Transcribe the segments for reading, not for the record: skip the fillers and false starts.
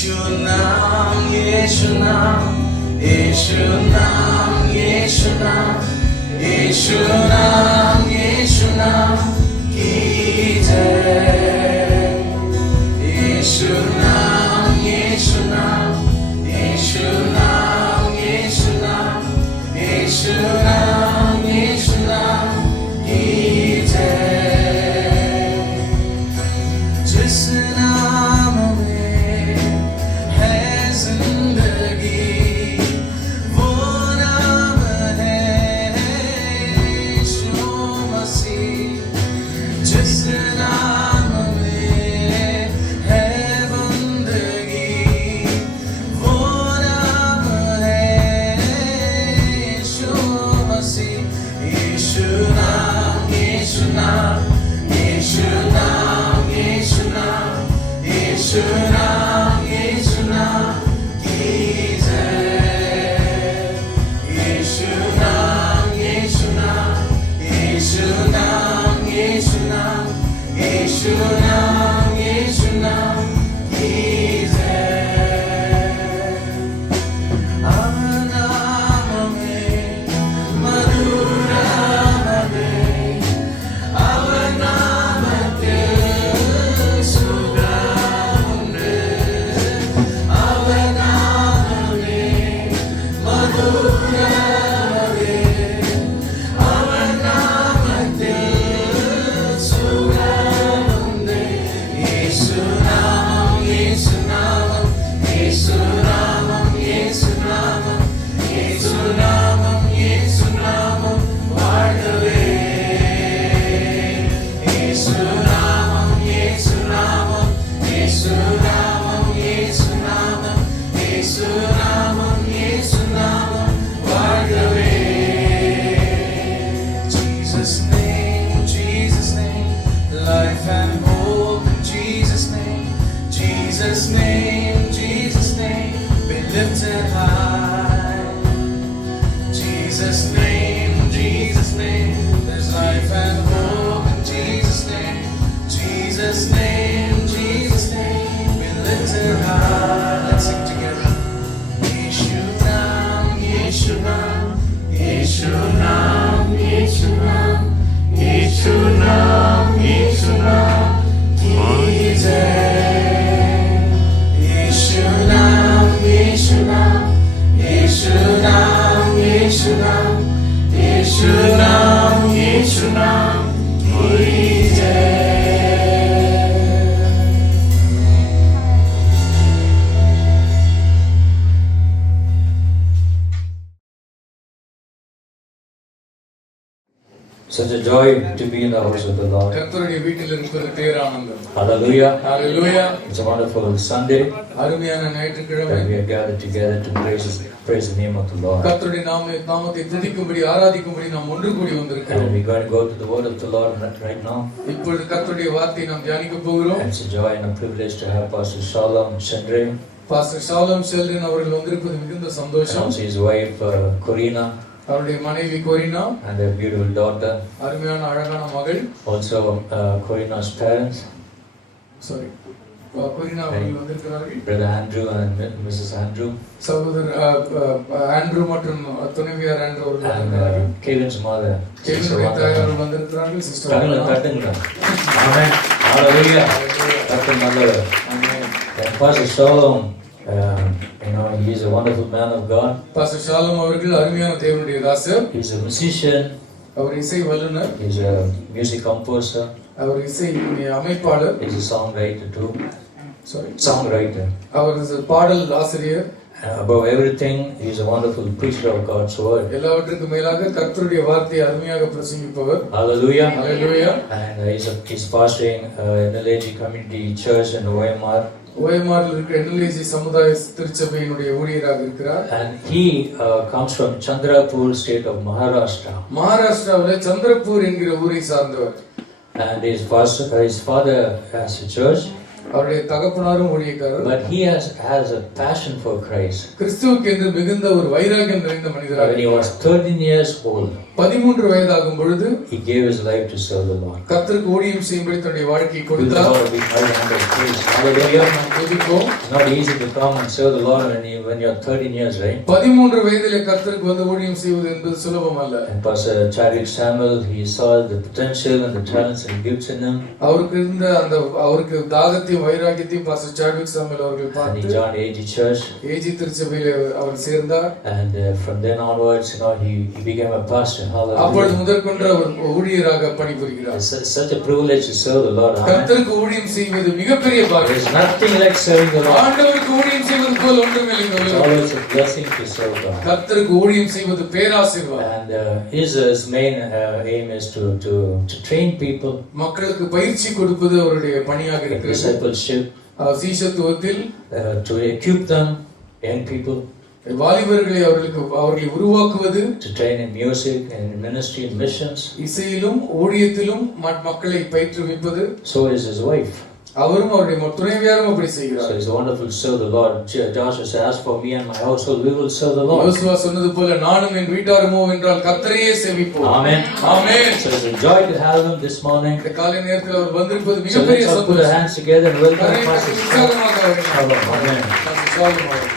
यीशु नाम यीशु नाम यीशु नाम यीशु नाम यीशु नाम यीशु नाम की जय। यीशु नाम यीशु नाम यीशु नाम यीशु नाम यीशु नाम यीशु नाम की जय। जिस नाम में है जिंदगी वो नाम है यीशु मसीह। जिस नाम में है बंदगी वो नाम है यीशु मसीह। यीशु नाम यीशु नाम यीशु नाम यीशु नाम यीशु नाम यीशु नाम की जय। यीशु नाम यीशु नाम यीशु नाम यीशु नाम यीशु नाम यीशु नाम की जय। नाम में मधुर में അവനാമത്തിൽ സുഗന്ധമുണ്ട്. അവനാമമേ മധുരമേ അവനാമത്തിൽ സുഗന്ധമുണ്ട്. യേശുനാമം യേശുനാമം യേശുനാമം യേശുനാമം യേശുനാമം യേശുനാമം വാഴവേ. യേശുനാമം യേശുനാമം യേശുനാമം യേശുനാമം യേശുനാമം യേശുനാമം വാഴവേ. Jesus name, life and hope in Jesus name. Jesus name, be lifted high. Jesus name, there's life and hope in Jesus name. Jesus name, be lifted high. Let's sing together. Yeshu Nam, Yeshu Nam, Yeshu Nam, Yeshu Nam, Yeshu Nam, Yeshu Nam, ki jai. Yeshu Nam, Yeshu Nam, Yeshu Nam, Yeshu Nam, Yeshu Nam, Yeshu Nam, ki jai. Such a joy to be in the house of the Lord. கர்த்தருடைய வீட்டில் இருப்பது பேரானந்தம். Hallelujah. Hallelujah. It's a wonderful Sunday அருமையான ஞாயிற்றுக்கிழமை. that we are gathered together to praise the name of the Lord. கர்த்தருடைய நாமத்தை துதிக்கும்படி ஆராதிக்கும்படி நாம் ஒன்று கூடி வந்திருக்கிறோம். And we're going to go to the word of the Lord right now. இப்பொழுது கர்த்தருடைய வார்த்தையை நாம் தியானிக்க போகிறோம். And it's a joy and a privilege to have Pastor Shalom Chandre pastor Shalom Sheldon அவர்கள் வந்திருப்பது மிகுந்த and சந்தோஷம். also his wife Corina அவருடைய மனைவி கொரினா, and their beautiful daughter. அருமையான அழகான மகள். Also Corina's parents, கொரினா அவர்கள் வந்திருக்கிறார்கள். Brother Andrew and Mrs. Andrew. சகோதரர் ஆண்ட்ரூ மற்றும் துணைவியார் ஆண்ட்ரூ அவர்கள் And வந்திருக்கிறார்கள். Kevin's mother. கேவினுடைய தாயார் அவர்கள் வந்திருக்கிறார்கள். Sister Amen. Hallelujah. Dr. Mother. And Pastor Shalom, he is a wonderful man of God. Pastor Shalom அவர்கள் அருமையான தேவனுடைய தாசர். He is a musician. அவர் இசை வல்லுனர். He is a music composer. அவர் இசை அமைப்பாளர். He is a songwriter too. Songwriter. அவர் பாடல் ஆசிரியர். Above everything, he is a wonderful preacher of God's word. எல்லாவற்றுக்கும் மேலாக கர்த்தருடைய வார்த்தையை அருமையாக பிரசங்கிப்பவர். Hallelujah. Hallelujah. And he's pastoring NLAG Community Church in OMR. ஓஎம்ஆரில் இருக்கிற என்எல்ஏஜி சமுதாய திருச்சபையினுடைய ஊழியராக இருக்கிறார். And he comes from Chandrapur state of Maharashtra. மகாராஷ்டிராவில் சந்திரபூர் என்கிற ஊரை சார்ந்தவர். And his father has a church. அவருடைய தகப்பனாரும் ஊழியக்காரர். But he has a passion for Christ. கிறிஸ்துவுக்கு என்று மிகுந்த ஒரு வைராகியம் நிறைந்த மனிதராக. When he was 13 years old, 13 வயதாகும் பொழுது he gave his life to serve the Lord. கர்த்தருக்கு ஊழியம் செய்யும்படி தன்னுடைய வாழ்க்கையை With the கொடுத்தார். Lord, we might remember the case. Hallelujah. நாம் ஜெபிப்போம். It's not easy to come and serve the Lord when you're 13 years, right? 13 வயதிலே கர்த்தருக்கு வந்து ஊழியம் செய்வது என்பது சுலபம் அல்ல. And Pastor Chadwick Samuel, he saw the potential and the talents and gifts in him. அவருக்கு தாகத்தையும் வைராக்கியத்தையும் பாஸ்டர் சாட்விக் சாமுவேல் அவர்கள் And he பார்த்து joined AG Church. ஏஜி திருச்சபையிலே அவர் சேர்ந்தார். And from then onwards, he became a pastor. அப்பொழுது Hallelujah. முதற்கொண்டு அவர் ஊழியராக பணிபுரிகிறார். It's such a privilege to serve the Lord. Amen. கர்த்தருக்கு ஊழியம் செய்வது மிகப்பெரிய பாக்கியம். There's nothing like serving the Lord. ஆண்டவருக்கு ஊழியம் செய்வது போல் ஒன்றுமில்லை இந்த It's உலகத்தில். always a blessing to serve God. கர்த்தருக்கு ஊழியம் செய்வது பேராசீர்வாதம். And his main aim is to train people, மக்களுக்கு பயிற்சி கொடுப்பது அவருடைய பணியாக இருக்கிறது. discipleship, சீஷத்துவத்தில் to equip them, young people, வாலிபர்களை அவர்களை உருவாக்குவது, to train in music and in ministry and missions. இசையிலும் ஊழியத்திலும் மக்களை பயிற்றுவிப்பது. So is his wife. அவரும் அவருடைய துணைவியாரும் அப்படி So செய்கிறார். it's wonderful to serve the Lord. Joshua says, "As for me and my household, we will serve the Lord." யோசுவா சொன்னது போல நானும் என் வீட்டாருமோ என்றால் கர்த்தரையே சேவிப்போம். Amen. ஆமென். So it's a joy to have them this morning. இந்த காலை நேரத்தில் அவர் வந்திருப்பது So மிகப்பெரிய let's all put our சந்தோஷம். hands together and welcome கரங்களை Pastor தட்டி Shalom. உற்சாகமாக வரவேற்கிறோம். Amen. பாஸ்டர் ஷாலும் அவர்கள்.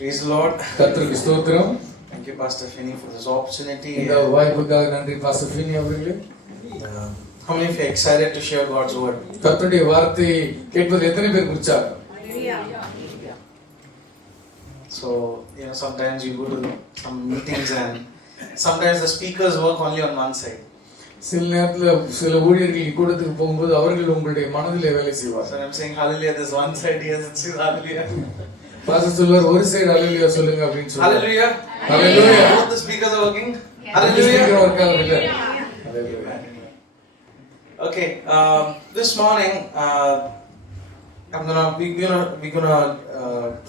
Praise the Lord. கர்த்தருக்கு ஸ்தோத்திரம். Thank you, Pastor Finney, for this opportunity. இந்த வாய்ப்புக்காக நன்றி பாஸ்டர் ஃபினி அவர்களே. How many of you are excited to share God's word? கர்த்தருடைய வார்த்தையை கேட்பது எத்தனை பேர் உற்சாகம்? So, sometimes you go to some meetings and sometimes the speakers work only on one side. சில நேரத்துல சில ஊழியர்கள் கூட்டத்துக்கு போகும்போது அவர்கள் உங்களுடைய மனதிலே வேலை செய்வார். So I'm saying hallelujah, there's one side here that says hallelujah. Pastor சொல்வார் ஒரு சைடு ஹalleluya சொல்லுங்க அப்படினு சொல்வார். Hallelujah. Hallelujah. Both the speakers are working. Hallelujah Hallelujah. Work ஆகுது. ஹalleluya. Okay, this morning we're gonna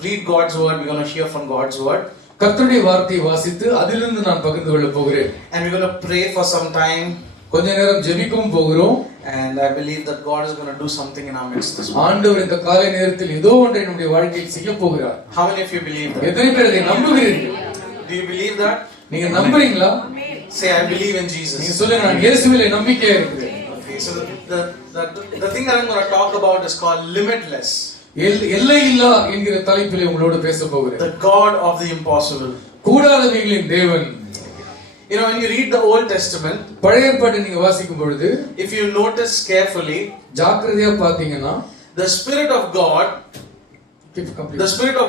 read God's word. We're gonna hear from God's word. கர்த்தருடைய வார்த்தையை வாசித்து அதிலிருந்து நான் பகிர்ந்து கொள்ள போகிறேன். And we're gonna pray for some time. கொஞ்ச நேரம் ஜெபிக்கவும் போகிறோம். And I believe that God is going to do something in our midst this morning. ஆண்டவர் இந்த காலை நேரத்தில் ஏதோ ஒன்றை நம்முடைய வாழ்க்கையில் செய்ய போகிறார். How many of you believe that? எத்தனை பேர் அதை நம்புகிறீர்கள்? Do you believe that? நீங்க நம்புறீங்களா? Say, I believe in நீங்க Jesus. சொல்லுங்க நான் இயேசுவிலே நம்பிக்கையா இருக்கிறேன். Okay, so the thing that I'm going to talk about is called limitless. எல்லை இல்லா என்கிற தலைப்பிலே உங்களோடு பேச போகிறேன். The God of the impossible. கூடாதவைகளின் தேவன். When you read the Old Testament, பழைய ஏற்பாட்டை நீங்க வாசிக்கும் பொழுது if you notice carefully, ஜாக்கிரதையா பாத்தீங்கன்னா the Spirit of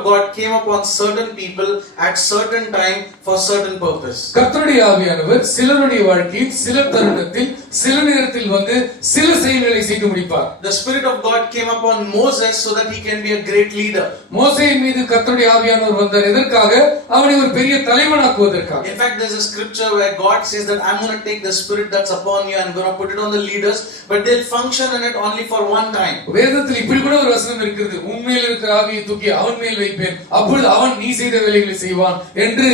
God came upon certain people at certain time for certain purpose. கர்த்தருடைய ஆவியானவர் சிலருடைய வாழ்க்கையில் சில தருணத்தில் சில நேரத்தில் வந்து சில செயல்களை செய்து முடிப்பார். The Spirit of God came upon Moses so that he can be a great leader. மோசேயின் மீது கர்த்தருடைய ஆவியானவர் வந்தார் எதற்காக? அவனை ஒரு பெரிய தலைவனாக்குவதற்காக. In fact, there's a scripture where God says that I'm going to take the Spirit that's upon you and I'm going to put it on the leaders, but they'll function in it only for one time. வேதத்தில் இப்படி கூட ஒரு வசனம் இருக்குது. உன்மேல் இருக்கிற ஆவியை தூக்கி அவன் மேல் வைப்பேன், அப்பொழுது அவன் நீ செய்த வேலைகளை செய்வான் என்று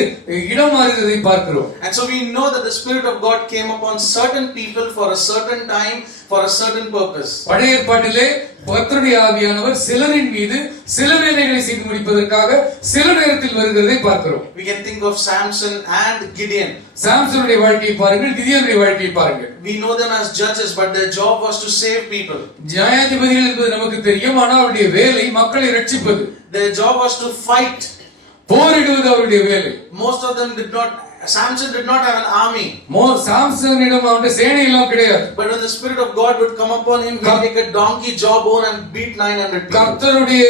இடம் மாறுகிறதை பார்க்கிறோம். And so we know that the Spirit of God came upon certain people for a certain time, for a certain purpose. பழைய ஏற்பாட்டிலே கர்த்தருடைய ஆவியானவர் சிலரின் மீது சில வேலைகளை செய்து முடிப்பதற்காக சில நேரத்தில் வருகிறதை பார்க்கிறோம். We can think of Samson and Gideon. சாம்சனுடைய வாழ்க்கையை பாருங்கள், கிதியோனுடைய வாழ்க்கையை பாருங்கள். We know them as judges, but their job was to save people. நியாயாதிபதிகள் என்பது நமக்கு தெரியும், ஆனால் அவருடைய வேலை மக்களை ரட்சிப்பது. Their job was to fight. போரிடுவது அவருடைய வேலை. Most of them did not. Samson did not have an army. சாம்சனிடம் அவனுடைய சேனை எல்லாம் கிடையாது. But when the Spirit of God would come upon him, he would take a donkey jawbone and beat 900 people. கர்த்தருடைய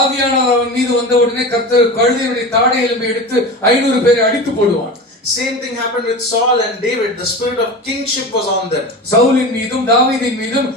ஆவியானவர் அவன் மீது வந்த உடனே கர்த்தர் கழுதையுடைய தாடை எலும்பை எடுத்து 500 பேரை அடித்து போடுவான். Same thing happened with Saul and David. The spirit of kingship was on them. சவுலின் மீதும் தாவீதின் மீதும்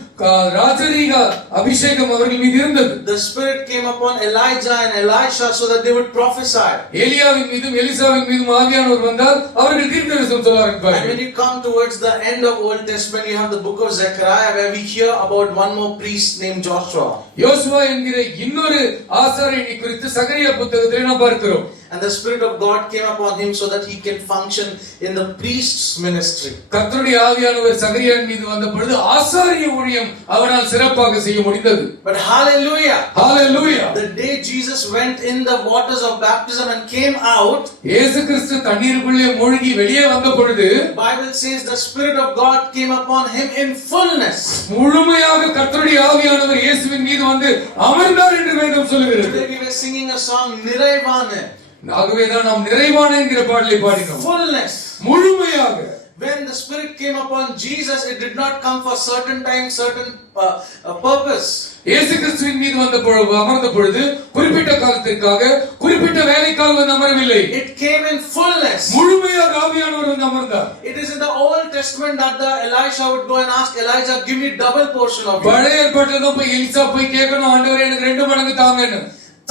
ராஜரீக அபிஷேகம் அவர்கள் மீது இருந்தது. The spirit came upon Elijah and Elisha so that they would prophesy. எலியாவின் மீதும் எலிசாவின் மீதும் ஆவியானவர் வந்தால் அவர்கள் தீர்க்கதரிசனம் சொல்ல ஆரம்பிப்பார்கள். And when you come towards the end of Old Testament, you have the book of Zechariah where we hear about one more priest named Joshua. யோசுவா என்கிற இன்னொரு ஆசாரியனை குறித்து சகரியா புத்தகத்திலே நாம் பார்க்கிறோம். And the Spirit of God came upon him so that he can function in the priest's ministry. கர்த்தருடைய ஆவியானவர் சகரியாவின் மீது வந்த பொழுது ஆசாரிய ஊழியம் அவரால் சிறப்பாக செய்ய முடிந்தது. But hallelujah! Hallelujah! The day Jesus went in the waters of baptism and came out, இயேசு கிறிஸ்து தண்ணீருக்குள்ளே மூழ்கி வெளியே வந்த பொழுது Bible says the Spirit of God came upon him in fullness. முழுமையாக கர்த்தருடைய ஆவியானவர் இயேசுவின் மீது வந்து அமர்ந்தார் என்று வேதம் சொல்கிறது. Today we were singing a song, Niraivane. ஆகவேதான் நாம் நிறைவான என்கிற பாடலை பாடினோம். Fullness. முழுமையாக. When the Spirit came upon Jesus, it did not come for certain time, certain purpose. இயேசு கிறிஸ்துவின் மீது வந்த பொழுது அமர்ந்த பொழுது குறிப்பிட்ட காலத்திற்காக குறிப்பிட்ட வேலைக்காக வந்து அமரவில்லை. It came in fullness. முழுமையாக ஆவியானவர் வந்து அமர்ந்தார். It is in the Old Testament that the Elisha would go and ask Elijah, give me double portion of it. பழைய ஏற்பாட்டில் தான் போய் எலிசா போய் கேட்கணும், ஆண்டவரே எனக்கு 2 மடங்கு தாங்கன்னு.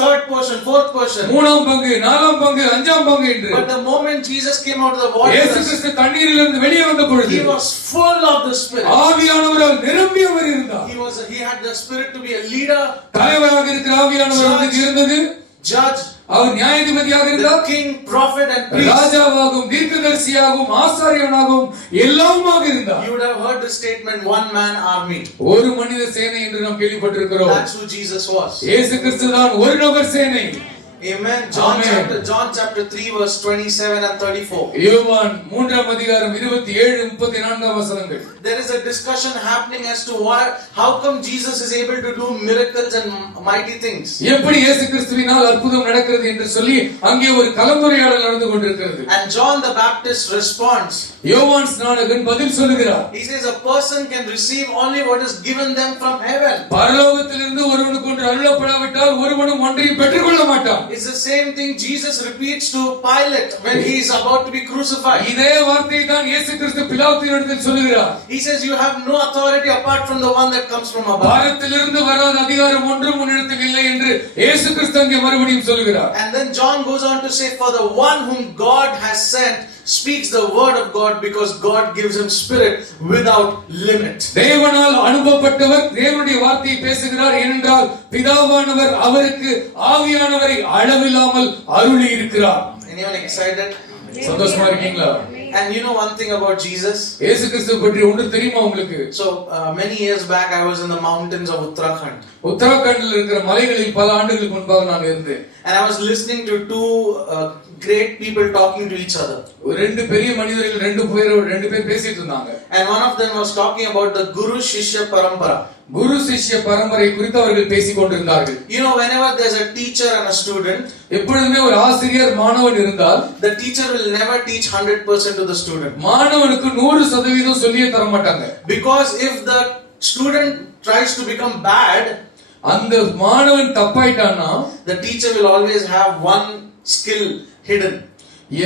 Third portion, fourth portion. 3ஆம் பங்கு, 4ஆம் பங்கு, 5ஆம் பங்கு என்று. But the moment Jesus came out of the water, இயேசு கிறிஸ்து தண்ணீரிலிருந்து வெளியே வந்த பொழுது he was full of the Spirit. ஆவியானவரால் நிரம்பியவர் இருந்தார். He had the Spirit to be a leader, தலைவராக இருக்கிற ஆவியானவர் அவருக்கு இருந்தது. judge, அவர் நியாயாதிபதியாக the இருந்தார். king, prophet and priest. ராஜாவாகவும் தீர்க்கதரிசியாகவும் ஆசாரியனாகவும் எல்லாமாக இருந்தார். You would have heard the statement, one man army. ஒரு மனித சேனை என்று நாம் கேள்விப்பட்டிருக்கிறோம். That's who Jesus was. இயேசு கிறிஸ்து தான் ஒரு நபர் சேனை. Amen. John chapter 3 verse 27 and 34. யோவான் 3ஆம் அதிகாரம் 27 34 வசனங்கள். There is a discussion happening as to how come Jesus is able to do miracles and mighty things. எப்படி இயேசு கிறிஸ்துவினால் அற்புதம் நடக்கிறது என்று சொல்லி அங்கே ஒரு கலந்துரையாடல் நடந்து கொண்டிருக்கிறது. And John the Baptist responds. யோவான் ஸ்நானகன் பதில் சொல்லுகிறார். He says a person can receive only what is given them from heaven. பரலோகத்திலிருந்து ஒருவனுக்கு ஒன்று அருளப்படாவிட்டால் ஒருவனும் ஒன்றையும் பெற்றுக்கொள்ள மாட்டான். It's the same thing Jesus repeats to Pilate when he is about to be crucified. இதே வார்த்தையை தான் இயேசு கிறிஸ்து பிலாத்துவினிடத்தில் சொல்லுகிறார். He says you have no authority apart from the one that comes from above. வானத்திலிருந்து வராத அதிகாரம் ஒன்றும் உன்னிடத்தில் இல்லை என்று இயேசு கிறிஸ்து அங்கே மறுபடியும் சொல்லுகிறார். And then John goes on to say, for the one whom God has sent speaks the word of God because God gives him spirit without limit. தேவனால் அனுப்பப்பட்டவர் தேவனுடைய வார்த்தையை பேசுகிறார் ஏனென்றால் பிதாவானவர் அவருக்கு ஆவியானவரை அளவில்லாமல் அருளி இருக்கிறார். Anyone excited? சந்தோஷமா இருக்கீங்களா? And you know one thing about Jesus? இயேசு கிறிஸ்து பற்றி ஒன்று தெரியுமா உங்களுக்கு? So many years back I was in the mountains of Uttarakhand. உத்தராகண்டில் இருக்கிற மலைகளில் பல ஆண்டுகளுக்கு முன்பாக நான் இருந்தேன். And I was listening to two great people talking to each other. ரெண்டு பெரிய மனிதர்கள் ரெண்டு பேர் பேசிட்டு இருந்தாங்க. And one of them was talking about the Guru Shishya Parampara. குரு சிஷ்ய பரம்பரை குறித்து அவர்கள் பேசிக் கொண்டிருந்தார்கள். You know, whenever there's a teacher and a student, எப்பொழுதுமே ஒரு ஆசிரியர் மாணவன் இருந்தால் the teacher will never teach 100% to the student. மாணவனுக்கு 100% சொல்லியே தர மாட்டாங்க. Because if the student tries to become bad, அந்த மாணவன் தப்பாயிட்டான்னா the teacher will always have one skill hidden.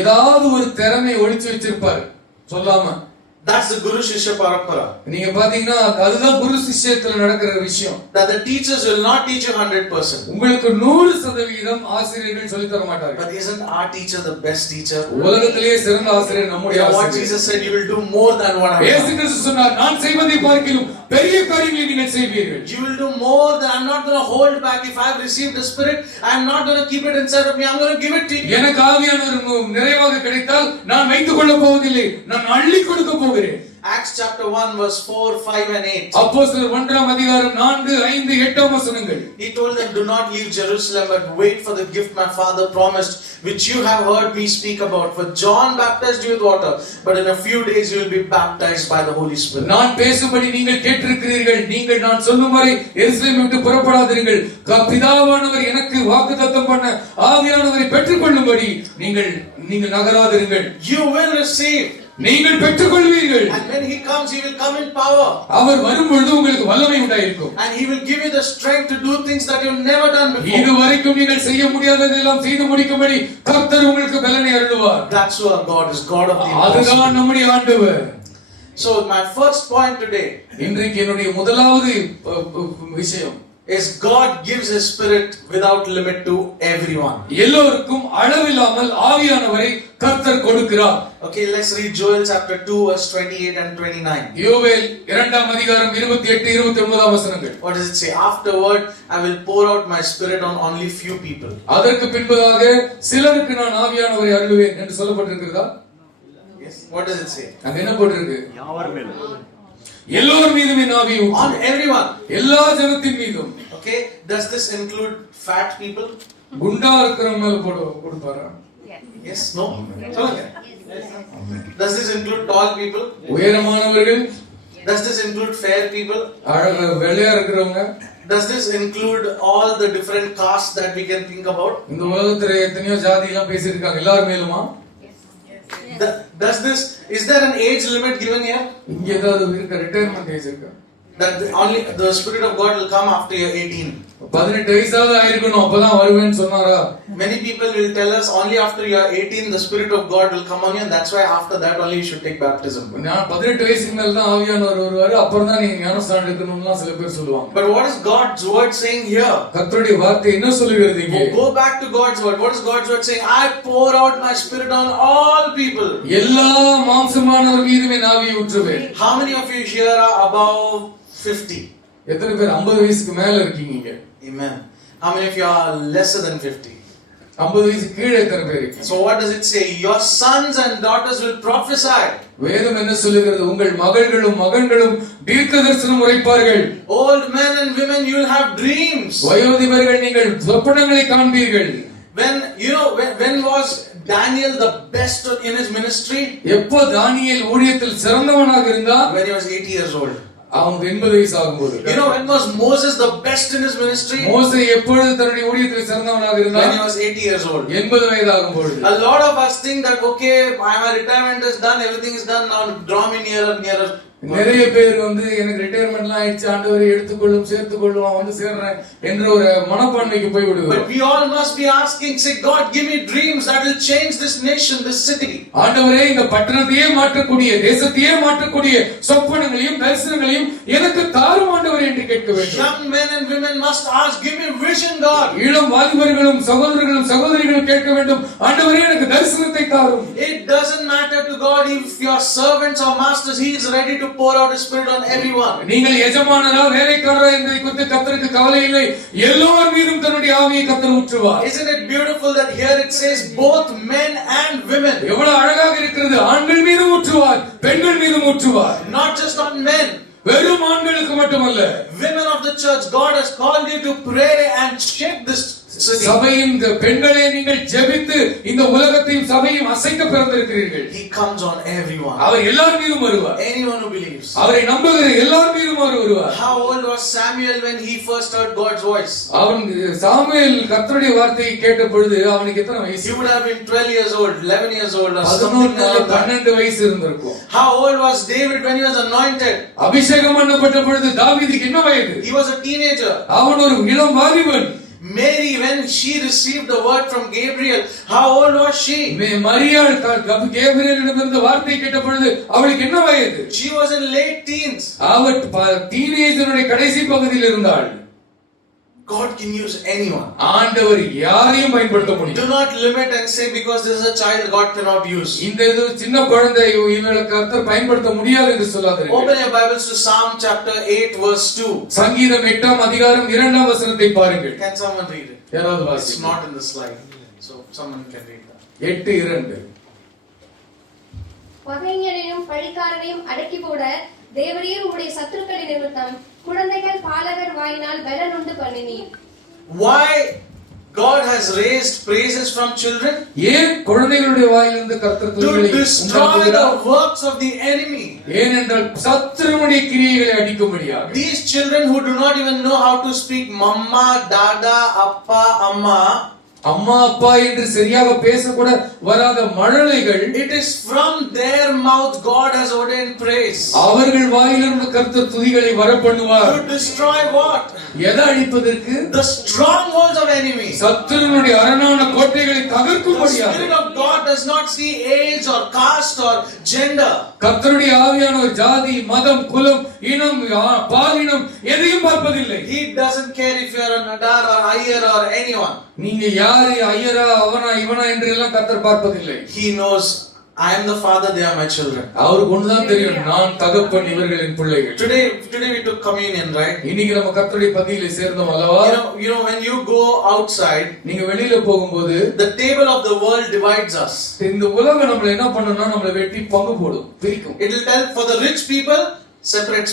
ஏதாவது ஒரு திறமை ஒளிச்சு வச்சிருப்பாரு சொல்லாம. That's the Guru Shishya Parampara. நீங்க பாத்தீங்கன்னா அதுதான் குரு சிஷ்யத்துல நடக்கிற விஷயம். That the teachers will not teach you 100%. உங்களுக்கு 100% ஆசிரியர்கள் சொல்லி தர மாட்டார்கள். But isn't our teacher the best teacher? உலகத்திலேயே சிறந்த ஆசிரியர் நம்முடைய What ஆசிரியர். Jesus said, you will do more than what I have இயேசு done. கிறிஸ்து சொன்னார், நான் செய்வதை பார்க்கிலும் பெரிய காரியங்களை நீங்கள் செய்வீர்கள். You will do more than, I'm not going to hold back. If I have received the Spirit, I'm not going to keep it inside of me. I'm going to give it to you. எனக்கு ஆவியானவர் நிறைவாக கிடைத்தால் நான் வைத்துக் கொள்ள போவதில்லை, நான் அள்ளி கொடுக்க போகிறேன். Acts chapter 1 verse 4, 5 and 8. அப்போஸ்தலர் 1ஆம் அதிகாரம் 4, 5, 8 வசனங்கள். He told them, do not leave Jerusalem but wait for the gift my father promised, which you have heard me speak about. For John baptized you with water, but in a few days you will be baptized by the Holy Spirit. நான் பேசும்படி நீங்கள் கேட்டிருக்கிறீர்கள். நீங்கள் நான் சொல்லும் வரை எருசலேமை விட்டு புறப்படாதீர்கள். பிதாவானவர் எனக்கு வாக்குத்தத்தம் பண்ண ஆவியானவரை பெற்றுக்கொள்ளும்படி நீங்கள் நகராதிருங்கள். You will receive. நீங்கள் பெற்றுக்கொள்வீர்கள். And when he comes, he will come in power. அவர் வரும்பொழுது உங்களுக்கு வல்லமை உண்டாயிருக்கும். And he will give you the strength to do things that you've never done before. இதுவரைக்கும் நீங்கள் செய்ய முடியாததெல்லாம் செய்து முடிக்கும்படி கர்த்தர் உங்களுக்கு பலனை அருளுவார். That's who our God is, God of the impossible. அதுதான் நம்முடைய ஆண்டவர். So my first point today இன்றைக்கு என்னுடைய முதலாவது விஷயம் is God gives His Spirit without limit to everyone. எல்லோருக்கும் அளவில்லாமல் ஆவியானவரை கர்த்தர் கொடுக்கிறார். Okay, let's read Joel chapter 2 verse 28 and 29. யோவேல் 2ஆம் அதிகாரம் 28 29 வசனங்கள். What does it say? Afterward I will pour out my spirit on only few people. அதற்கு பின்பதாக சிலருக்கு நான் ஆவியானவரை அருளுவேன் என்று சொல்லப்பட்டிருக்கிறதா? Yes. What does it say? அங்க என்ன போட்டிருக்கு? எல்லோர் மீதும் என் ஆவியை On ஊற்றுவேன். everyone. எல்லா ஜனத்தின் மீதும். Okay, does this include fat people? குண்டா இருக்கிறவங்க மேல கொடுப்பாரா? Yes, no. சொல்லுங்க. Does this include tall people? உயரமானவர்கள். Does this include fair people? அழகா வெள்ளையா இருக்கிறவங்க. Does this include all the different castes that we can think about? இந்த உலகத்துல எத்தனையோ ஜாதி எல்லாம் பேசியிருக்காங்க, எல்லாரும் மேலுமா? Does this, is there an age limit given here? இங்க ஏதாவது இருக்க ரிட்டையர்மென்ட் ஏஜ் இருக்கா? That only the Spirit of God will come after you're 18. 18 வயசாவது ஆயிருக்கணும் அப்பதான் வருவேன்னு சொன்னாரா? Many people will tell us only after you are 18 the Spirit of God will come on you, and that's why after that only you should take baptism. நான் 18 வயசுக்கு மேல தான் ஆவியானவர் வருவாரு, அப்புறம் தான் நீங்க ஞானஸ்நானம் எடுக்கணும்லாம் சில பேர் சொல்லுவாங்க. But what is God's word saying here? கர்த்தருடைய வார்த்தை என்ன சொல்லுகிறது இங்கே? Go back to God's word. What is God's word saying? I pour out my Spirit on all people. எல்லா மாம்சமானவர் மீதும் என் ஆவியை ஊற்றுவேன். How many of you here are above 50? எத்தனை பேர் 50 வயசுக்கு மேல இருக்கீங்க? Amen. How many of you are lesser than 50? 50 வயசுக்கு கீழே எத்தனை பேர் இருக்கீங்க? So what does it say? Your sons and daughters will prophesy. வேதம் என்ன சொல்லுகிறது? உங்கள் மகள்களும் மகன்களும் தீர்க்கதரிசனம் உரைப்பார்கள். Old men and women, you will have dreams. வயோதிபர்கள் நீங்கள் சொப்பனங்களை காண்பீர்கள். When was Daniel the best in his ministry? எப்போ தானியேல் ஊழியத்தில் சிறந்தவனாக இருந்தான்? When he was 80 years old. அவனுக்கு 80 வயசு ஆகும்போது. When was Moses the best in his ministry? மோசே எப்பொழுது தன்னுடைய ஊழியத்தில் சிறந்தவனாக இருந்தான்? When he was 80 years old. 80 வயது ஆகும்போது. A lot of us think that okay, my retirement is done, everything is done, now draw me nearer. நிறைய பேர் எனக்கு ரிட்டையர்மென்ட்லாம் ஆயிடுச்சு, ஆண்டவரை எடுத்துக்கொள்ளும் சேர்த்துக்கொள்ளும் வந்து சேர்றேன் என்ற ஒரு மனப்பான்மைக்கு போய் விடுவோம். But we all must be asking, say God, give me dreams that will change this nation, this city. ஆண்டவரே இந்த பட்டணத்தையே மாற்றக்கூடிய, தேசத்தையே மாற்றக்கூடிய சொப்பனங்களையும் தரிசனங்களையும் எனக்கு தாரும் ஆண்டவரே என்று கேட்க வேண்டும். Young men and women must ask, give me vision, God. இளம் வாலிபர்களும் சகோதரர்களும் சகோதரிகளும் கேட்க வேண்டும், ஆண்டவரே எனக்கு தரிசனத்தை தாரும். It doesn't matter to God if your servants or masters, He is ready to pour out His Spirit on everyone. நீங்கள் எஜமானரா வேலைக்காரரா என்பதை குறித்து கர்த்தருக்கு கவலை இல்லை, எல்லோர் மீதும் தன்னுடைய ஆவியை கர்த்தர் ஊற்றுவார். Isn't it beautiful that here it says both men and women? எவ்வளவு அழகாக இருக்கிறது! ஆண்கள் மீதும் ஊற்றுவார், பெண்கள் மீதும் ஊற்றுவார். Not just on men. வெறும் ஆண்களுக்கு மட்டுமல்ல. Women of the church, God has called you to pray and shake this city. சபையின் பெண்களே, நீங்கள் ஜெபித்து இந்த உலகத்தையும் சபையும் அசைக்க பிறந்திருக்கிறீர்கள். He comes on everyone. அவர் எல்லார் மீதும் வருவார். Anyone who believes. அவரை நம்புகிற எல்லார் மீதும் அவர் வருவார். How old was Samuel when he first heard God's voice? அவன் சாமுவேல் கர்த்தருடைய வார்த்தையை கேட்ட பொழுது அவனுக்கு எத்தனை வயசு? He would have been 12 years old, 11 years old or something like that. 12 வயசு இருந்திருக்கும். How old was David when he was anointed? அபிஷேகம் பண்ணப்பட்ட பொழுது தாவீதுக்கு என்ன வயது? He was a teenager. அவன் ஒரு இளம் வாலிபன். Mary, when she received the word from Gabriel, how old was she? மரியாள் கேப்ரியலிடமிருந்து வார்த்தை கேட்ட பொழுது அவளுக்கு என்ன வயது? She was in late teens. அவள் டீனேஜருடைய கடைசி பகுதியில் இருந்தாள். God can use anyone. ஆண்டவர் யாரையும் பயன்படுத்த முடியும். Do not limit and say because this is a child God cannot use. இந்த சின்ன குழந்தை இவளை கர்த்தர் பயன்படுத்த முடியாது என்று சொல்லாதீர்கள். Open your Bibles to Psalm chapter 8 verse 2. சங்கீதம் 8ஆம் அதிகாரம் 2ஆம் வசனத்தை பாருங்கள். Can someone read it? யாராவது It's வாசிங்க. not in the slide. So someone can read that. 8:2. பகைஞரையும் பழிக்காரனையும் அடக்கி போட தேவரீர் உம்முடைய சத்துருக்களின் நிமித்தம் குழந்தைகள் பாலகர் வாயினால் பலன் உண்டு பண்ணினீர். Why God has raised praises from children? ஏன் குழந்தைகளுடைய வாயிலிருந்து கர்த்தர் துதிகளை To destroy the works of the enemy. ஏனென்றால் சத்துருவுடைய கிரியைகளை அடிக்கும்படியாக. These children who do not even know how to speak mama, dada, appa, amma, அம்மா அப்பா என்று சரியாக பேசக்கூட வராத மழலைகள், it is from their mouth God has ordained praise. அவர்கள் வாயிலிருந்து கர்த்தர் துதிகளை வரப்பண்ணுவார். To destroy what? எதை அழிப்பதற்கு? The strongholds of enemy. சத்துருவினுடைய அரணான கோட்டைகளை The தகர்க்கும்படியாக. Spirit of God does not see age or caste or gender. கர்த்தருடைய ஆவியானவர் ஜாதி, மதம், குலம், இனம், பாலினம் எதையும் பார்ப்பதில்லை. He doesn't care if you are a Nadar or Iyer or anyone. நீங்க யாரு, ஐயரா, அவனா, இவனா என்று எல்லாம் கர்த்தர் பார்ப்பதில்லை. He knows I am the father, they are my children. அவருக்கு ஒண்ணுதான் தெரியும், நான் தகப்பன், இவர்களின் பிள்ளைகள். Today we took communion, right? இன்னைக்கு நம்ம கர்த்தருடைய பந்தியிலே சேர்ந்தோம் அல்லவா? You know when you go outside, நீங்க வெளியில போகும்போது the table of the world divides us. இந்த உலகம் நம்மள என்ன பண்ணும்னா நம்மள வெட்டி பங்கு போடும், பிரிக்கும். It will tell for the rich people separate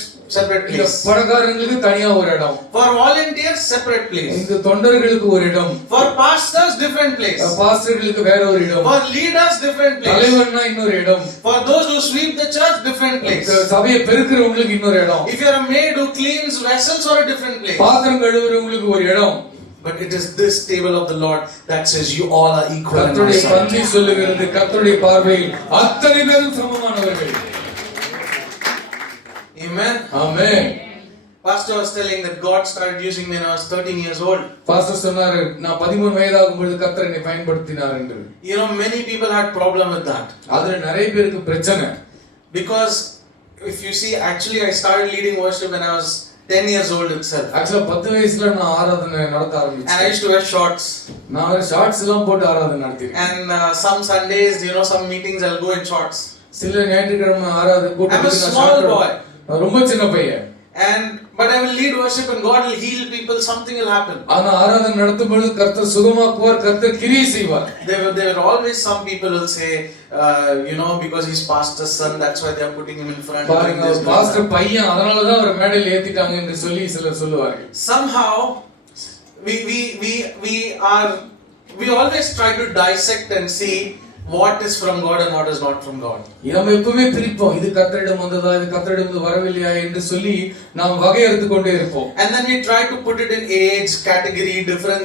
place. பணக்காரங்களுக்கு தனியா ஒரு இடம். For volunteers separate place. இந்த தொண்டர்களுக்கு ஒரு இடம். For pastors different place. பாஸ்டர்களுக்கு வேற ஒரு இடம். For leaders different place. தலைவர்னா இன்னொரு இடம். For those who sweep the church different place. சபையை பெருக்குறவங்களுக்கு இன்னொரு இடம். If you are a maid who cleans vessels or a different place. பாத்திரம் கழுவுறவங்களுக்கு ஒரு இடம். But it is this table of the Lord that says you all are equal. கர்த்தருடைய பந்தி சொல்லுகிறது, கர்த்தருடைய பார்வையில் அத்தனை பேரும் சமமானவர்கள். Amen. Amen. Pastor was telling that God started using me when I was 13 years old. Pastor சொன்னாரு, நான் 13 வயதாகும் பொழுது கர்த்தர் என்னை பயன்படுத்தினார் என்று. You know, many people had problem with that. அதுல நிறைய பேருக்கு பிரச்சனை. Because if you see, actually I started leading worship when I was 10 years old itself. ஆக்சுவலா 10 வயசுல நான் ஆராதனை நடத்த ஆரம்பிச்சேன். And I used to wear shorts. நான் ஷார்ட்ஸ் எல்லாம் போட்டு ஆராதனை நடத்தினேன். And some Sundays, you know, some meetings I'll go in shorts. சில ஞாயிற்றுக்கிழமை ஆராதனை I'm a small boy. ரொம்ப சின்ன பையன். But I will lead worship and God will heal people, something will happen. ஆனா ஆராதனை நடத்தும் பொழுது கர்த்தர் சுகமாக்குவார், கர்த்தர் கிரியை செய்வார். There were always some people will say, you know, because he's pastor's son, that's why they are putting him in front. பாருங்க, பாஸ்டர் பையன், அதனால தான் அவர் மேடையில் ஏத்திட்டாங்க என்று சொல்லி சிலர் சொல்லுவார்கள். Somehow we always try to dissect and see what is from God and what is not from God. நம்ம எப்பவுமே பிரிப்போம், இது கர்த்தரிடம் வந்ததா, இது கர்த்தரிடம் வரவில்லையா என்று சொல்லி நாம் வகையறுத்து கொண்டே இருப்போம். And then we try to put it in age category, different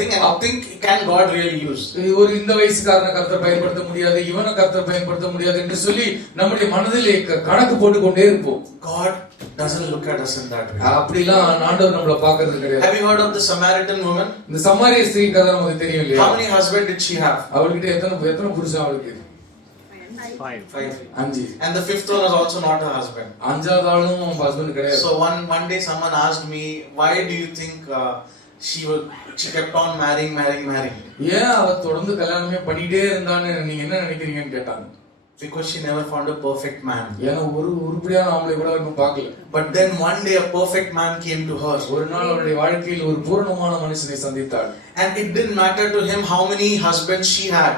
thing, and think, can God really use? ஒரு இந்த வயசுக்காரனை கர்த்தர் பயன்படுத்த முடியாது, இவனை கர்த்தர் பயன்படுத்த முடியாது என்று சொல்லி நம்முடைய மனதிலே கணக்கு போட்டு கொண்டே இருப்போம். God doesn't look at us in that way. அப்படிலாம் ஆண்டவர் நம்மள பார்க்கிறது கிடையாது. Have you heard of the Samaritan woman? இந்த சமாரிய ஸ்திரீ கதை நமக்கு தெரியும் இல்லையா? How many husbands did she have? அவளுக்கு எத்தனை புருஷன் அவளுக்கு? 5. 5. And the fifth one was also not her husband. அஞ்சாவது ஆளும் ஹஸ்பண்ட் கிடையாது. So one day someone asked me, why do you think she kept on marrying? ஏன் அவ தொடர்ந்து கல்யாணமே பண்ணிட்டே இருந்தான்னு நீங்க என்ன நினைக்கிறீங்கன்னு கேட்டாங்க. Because she never found a perfect man. ஏன்னா ஒரு உருப்படியான ஆம்பளை கூட இன்னும் பார்க்கல. But then one day a perfect man came to her. ஒரு நாள் அவளுடைய வாழ்க்கையில் ஒரு பூரணமான மனுஷனை சந்தித்தாள். And it didn't matter to him how many husbands she had.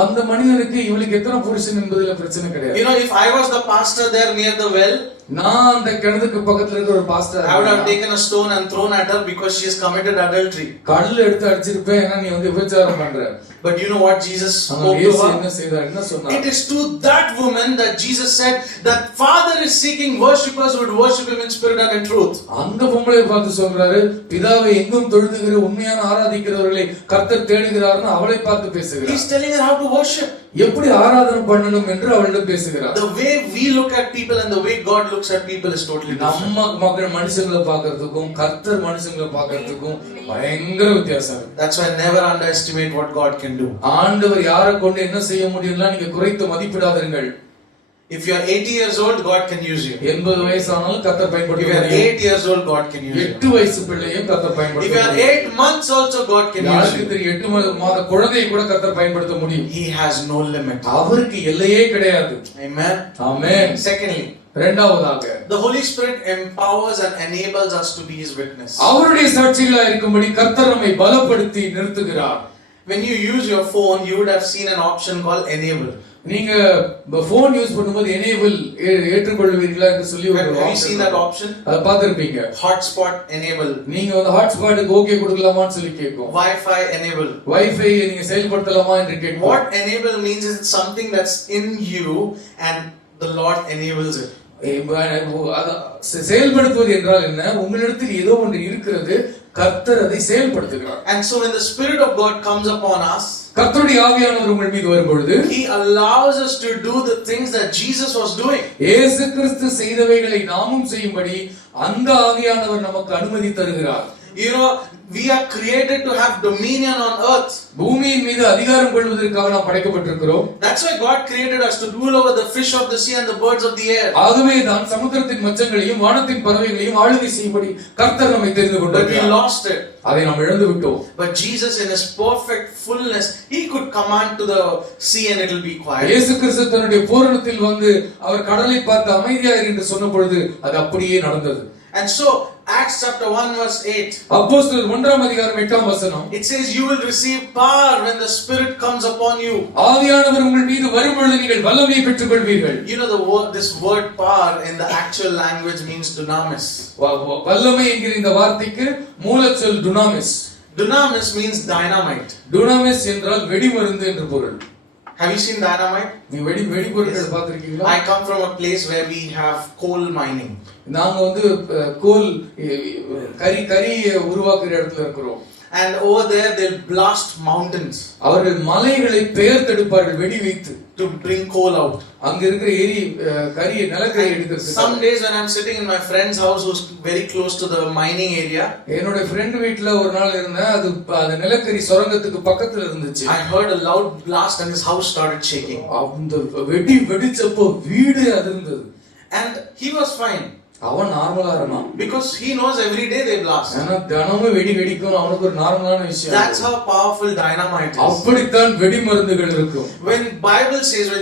அந்த மனிதனுக்கு இவளுக்கு எத்தனை புருஷன் என்பதுல பிரச்சனை கிடையாது. You know, if I was the pastor there near the well, நான் அந்த கிணத்துக்கு பக்கத்துல இருக்கிற ஒரு pastor, I would have taken a stone and thrown at her because she has committed adultery. கல்ல எடுத்து அடிச்சிருப்பேன், ஏன்னா நீ வந்து விபச்சாரம் பண்ற. But you know what Jesus spoke to her? என்ன செய்தார், என்ன சொன்னார்? It is to that woman that Jesus said that Father is seeking worshippers who would worship him in spirit and in truth. அந்த பொம்பளை பார்த்து சொல்றாரு, பிதாவை எங்கும் தொழுதுகிற உண்மையான ஆராதிக்கிறவர்களை கர்த்தர் தேடுகிறார்னு அவளை பார்த்து பேசுகிறார். He's telling her how to worship. எப்படி ஆராதனை பண்ணணும் என்று அவளிடம் பேசுகிறார். The way we look at people and the way God looks at people is totally different. நம்ம மக்கள் மனுஷங்களை பார்க்கிறதுக்கும் கர்த்தர் மனுஷங்களை பார்க்கிறதுக்கும் பயங்கர வித்தியாசம் இருக்கு. That's why never underestimate what God can do. ஆண்டவர் யாரை கொண்டு என்ன செய்ய முடியும்னா நீங்க குறைத்து மதிப்பிடாதீர்கள். If you are 80 years old, God can use you. 80 வயசானாலும் கர்த்தர் If you பயன்படுத்துவார். are 8 years old, God can use you. 8 வயசு பிள்ளையும் கர்த்தர் If you are பயன்படுத்துவார். 8 months also, God can use யாருக்கு you. தெரியும், 8 மாத குழந்தையை கூட கர்த்தர் பயன்படுத்த முடியும். He has no limit. அவருக்கு எல்லையே கிடையாது. Amen. ஆமென். Secondly, இரண்டாவதாக, the Holy Spirit empowers and enables us to be His witness. அவருடைய சாட்சிகளா இருக்கும்படி கர்த்தர் நம்மை பலப்படுத்தி நிறுத்துகிறார். When you use your phone, you would have seen an option called enable. நீங்க போன் யூஸ் பண்ணும்போது எனேபிள் ஏற்றுக்கொள்வீர்களா என்று சொல்லி ஒரு Have you seen that option? அத பாத்திருப்பீங்க. Hotspot enable. நீங்க வந்து ஹாட்ஸ்பாட்டுக்கு ஓகே கொடுக்கலாமான்னு சொல்லி கேட்கும். Wi-Fi enable. வைஃபை நீங்க செயல்படுத்தலாமா என்று கேட்கும். What enable means is something that's in you and the Lord enables it. செயல்படுத்துவது என்றால் என்ன? உங்களிடத்தில் ஏதோ ஒன்று இருக்கிறது, கர்த்தர் அதை செயல்படுத்துகிறார். And so when the Spirit of God comes upon us, கர்த்தருடைய ஆவியானவர் உங்கள் மீது வரும்பொழுது He allows us to do the things that Jesus was doing. இயேசு கிறிஸ்து செய்தவைகளை நாமும் செய்யும்படி அந்த ஆவியானவர் நமக்கு அனுமதி தருகிறார். You know, we are created to have dominion on earth. பூமியின் மீது அதிகாரம் கொள்வதற்காக நாம் படைக்கப்பட்டிருக்கிறோம். That's why God created us to rule over the fish of the sea and the birds of the air. ஆகவே தான் சமுத்திரத்தின் மச்சங்களையும் வானத்தின் பறவைகளையும் ஆளுகை செய்யும்படி கர்த்தர் நம்மை தெரிந்து But கொண்டார். we lost it. அதை நாம் இழந்து விட்டோம். But Jesus in His perfect fullness, He could command to the sea and it will be quiet. இயேசு கிறிஸ்து தன்னுடைய பூரணத்தில் வந்து அவர் கடலை பார்த்து அமைதியாயிரு என்று சொன்ன பொழுது அது அப்படியே நடந்தது. And so Acts chapter 1 verse 8, அப்போஸ்தலர் 1 அதிகாரம் 8 வசனம், it says you will receive power when the Spirit comes upon you. ஆவியானவர் உங்கள் மீது வரும்பொழுது நீங்கள் வல்லமையை பெற்றுக்கொள்வீர்கள். You know this word power in the actual language means dunamis. வல்லமை என்கிற இந்த வார்த்தைக்கு மூலச்சொல் dunamis. Dunamis means dynamite. dunamis என்றால் வெடிமருந்து என்று பொருள். Have you seen dynamite? நீ வெடிபொருட்களை பார்த்திருக்கீங்களா? I come from a place where we have coal mining. நாங்க வந்து கோல் கரி உருவாக்குற இடத்துல இருக்கிறோம். And over there they'll blast mountains. அவர்கள் மலைகளை பெயர்த்தெடுப்பார்கள் வெடி வைத்து to bring coal out. அங்க இருக்கிற கரியை நிலக்கரி எடுக்கிறது. Some days when I'm sitting in my friend's house who's very close to the mining area, என்னோட friend வீட்ல ஒரு நாள் இருந்தேன். அது நிலக்கரி சுரங்கத்துக்கு பக்கத்துல இருந்துச்சு. I heard a loud blast and his house started shaking. அந்த வெடிச்சப்போ வீடு அதிர்ந்தது. And he was fine. அவன் நார்மலா இருந்தான். Because he knows every day they blast. ஆனா தினமும் வெடிக்கும் அவனுக்கு ஒரு நார்மலான விஷயம். That's how powerful dynamite is. அப்படித்தான் வெடி மருந்துகள் இருக்கும். When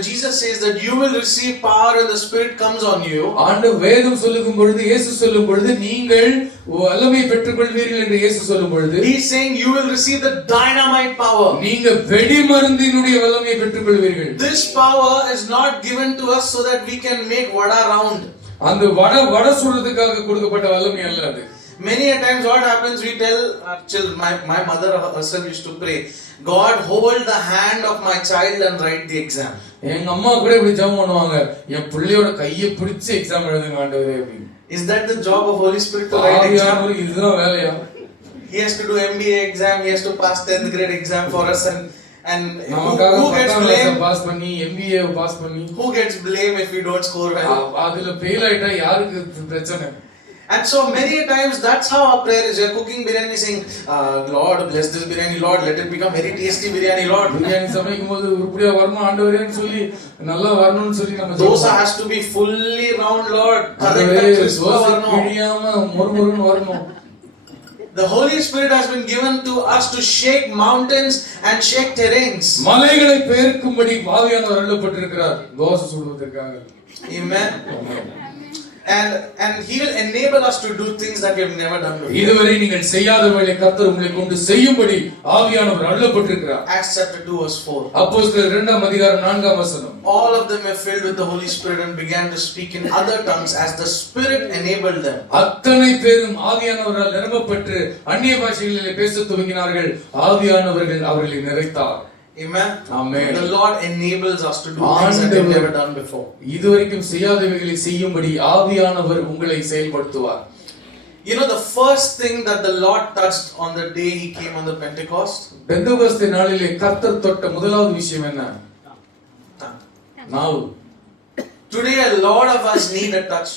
Jesus says that you will receive power when the Spirit comes on you, ஆண்டவர் வேதம் சொல்லும் பொழுது, இயேசு சொல்லும் பொழுது நீங்கள் வல்லமை பெற்றுக்கொள்வீர்கள் என்று இயேசு சொல்லும் பொழுது, He's saying you will receive the dynamite power. நீங்க வெடி மருந்தினுடைய வல்லமையை பெற்றுக்கொள்வீர்கள். This power is not given to us so that we can make vada round. அந்த வட சுடுறதுக்காக கொடுக்கப்பட்ட வல்லமை அல்ல அது. Many a times what happens, we tell children, my mother herself used to pray, God hold the hand of my child and write the exam. எங்க அம்மா கூட இப்படி ஜெபம் பண்ணுவாங்க, என் பிள்ளையோட கையை பிடிச்சு எக்ஸாம் எழுதுங்க ஆண்டவரே அப்படின்னு. Is that the job of Holy Spirit to write exam? இதுதான் வேலையா? He has to do MBA exam, he has to pass 10th grade exam for us, and who gets blame? Pass பண்ணி MBA பாஸ் பண்ணி Who gets blame if we don't score well? அதுல ஃபெயில் ஆயிட்டா யாருக்கு பிரச்சனை? And so many a times that's how our prayer is. We are cooking biryani saying, Lord bless this biryani, Lord let it become very tasty biryani, Lord. Biryani சமைக்கும்போது உருப்படியா வரணும் ஆண்டவரேன்னு சொல்லி நல்லா வரணும்னு சொல்லி நம்ம dosa has to be fully round, Lord. ஆண்டவரே தோசை கிழியாம மொறுமொறுன்னு வரணும். The Holy Spirit has been given to us to shake mountains and shake terrains. மலைகளை பெயர்க்கும்படி ஆவியானவர் அருளப்பட்டிருக்கிறார் தோசை சுடுவதற்காக. Amen. And He will enable us to do things that we have never done before. இதுவரை நீங்கள் செய்யாதவைகளை கர்த்தர் உங்களை கொண்டு செய்யும்படி ஆவியானவர் அருளப்பட்டிருக்கிறார். Acts chapter 2 verse 4. அப்போஸ்தலர் 2 அதிகாரம் 4 வசனம். All of them were filled with the Holy Spirit and began to speak in other tongues as the Spirit enabled them. அத்தனை பேரும் ஆவியானவரால் நிரப்பப்பட்டு அந்நிய பாஷைகளிலே பேசத் துவங்கினார்கள். ஆவியானவர்கள் அவர்களை நிறைத்தார். Amen. Amen. The Lord enables us to do things that we've never done before. இதுவரைக்கும் செய்யாதவைகளை செய்யும்படி ஆவியானவர் உங்களை செயல்படுத்துவார். You know the first thing that the Lord touched on the day He came on the Pentecost? பெந்தெகோஸ்தே நாளிலே கர்த்தர் தொட்ட முதலாவது விஷயம் என்ன? நாவு. Today a lot of us need a touch.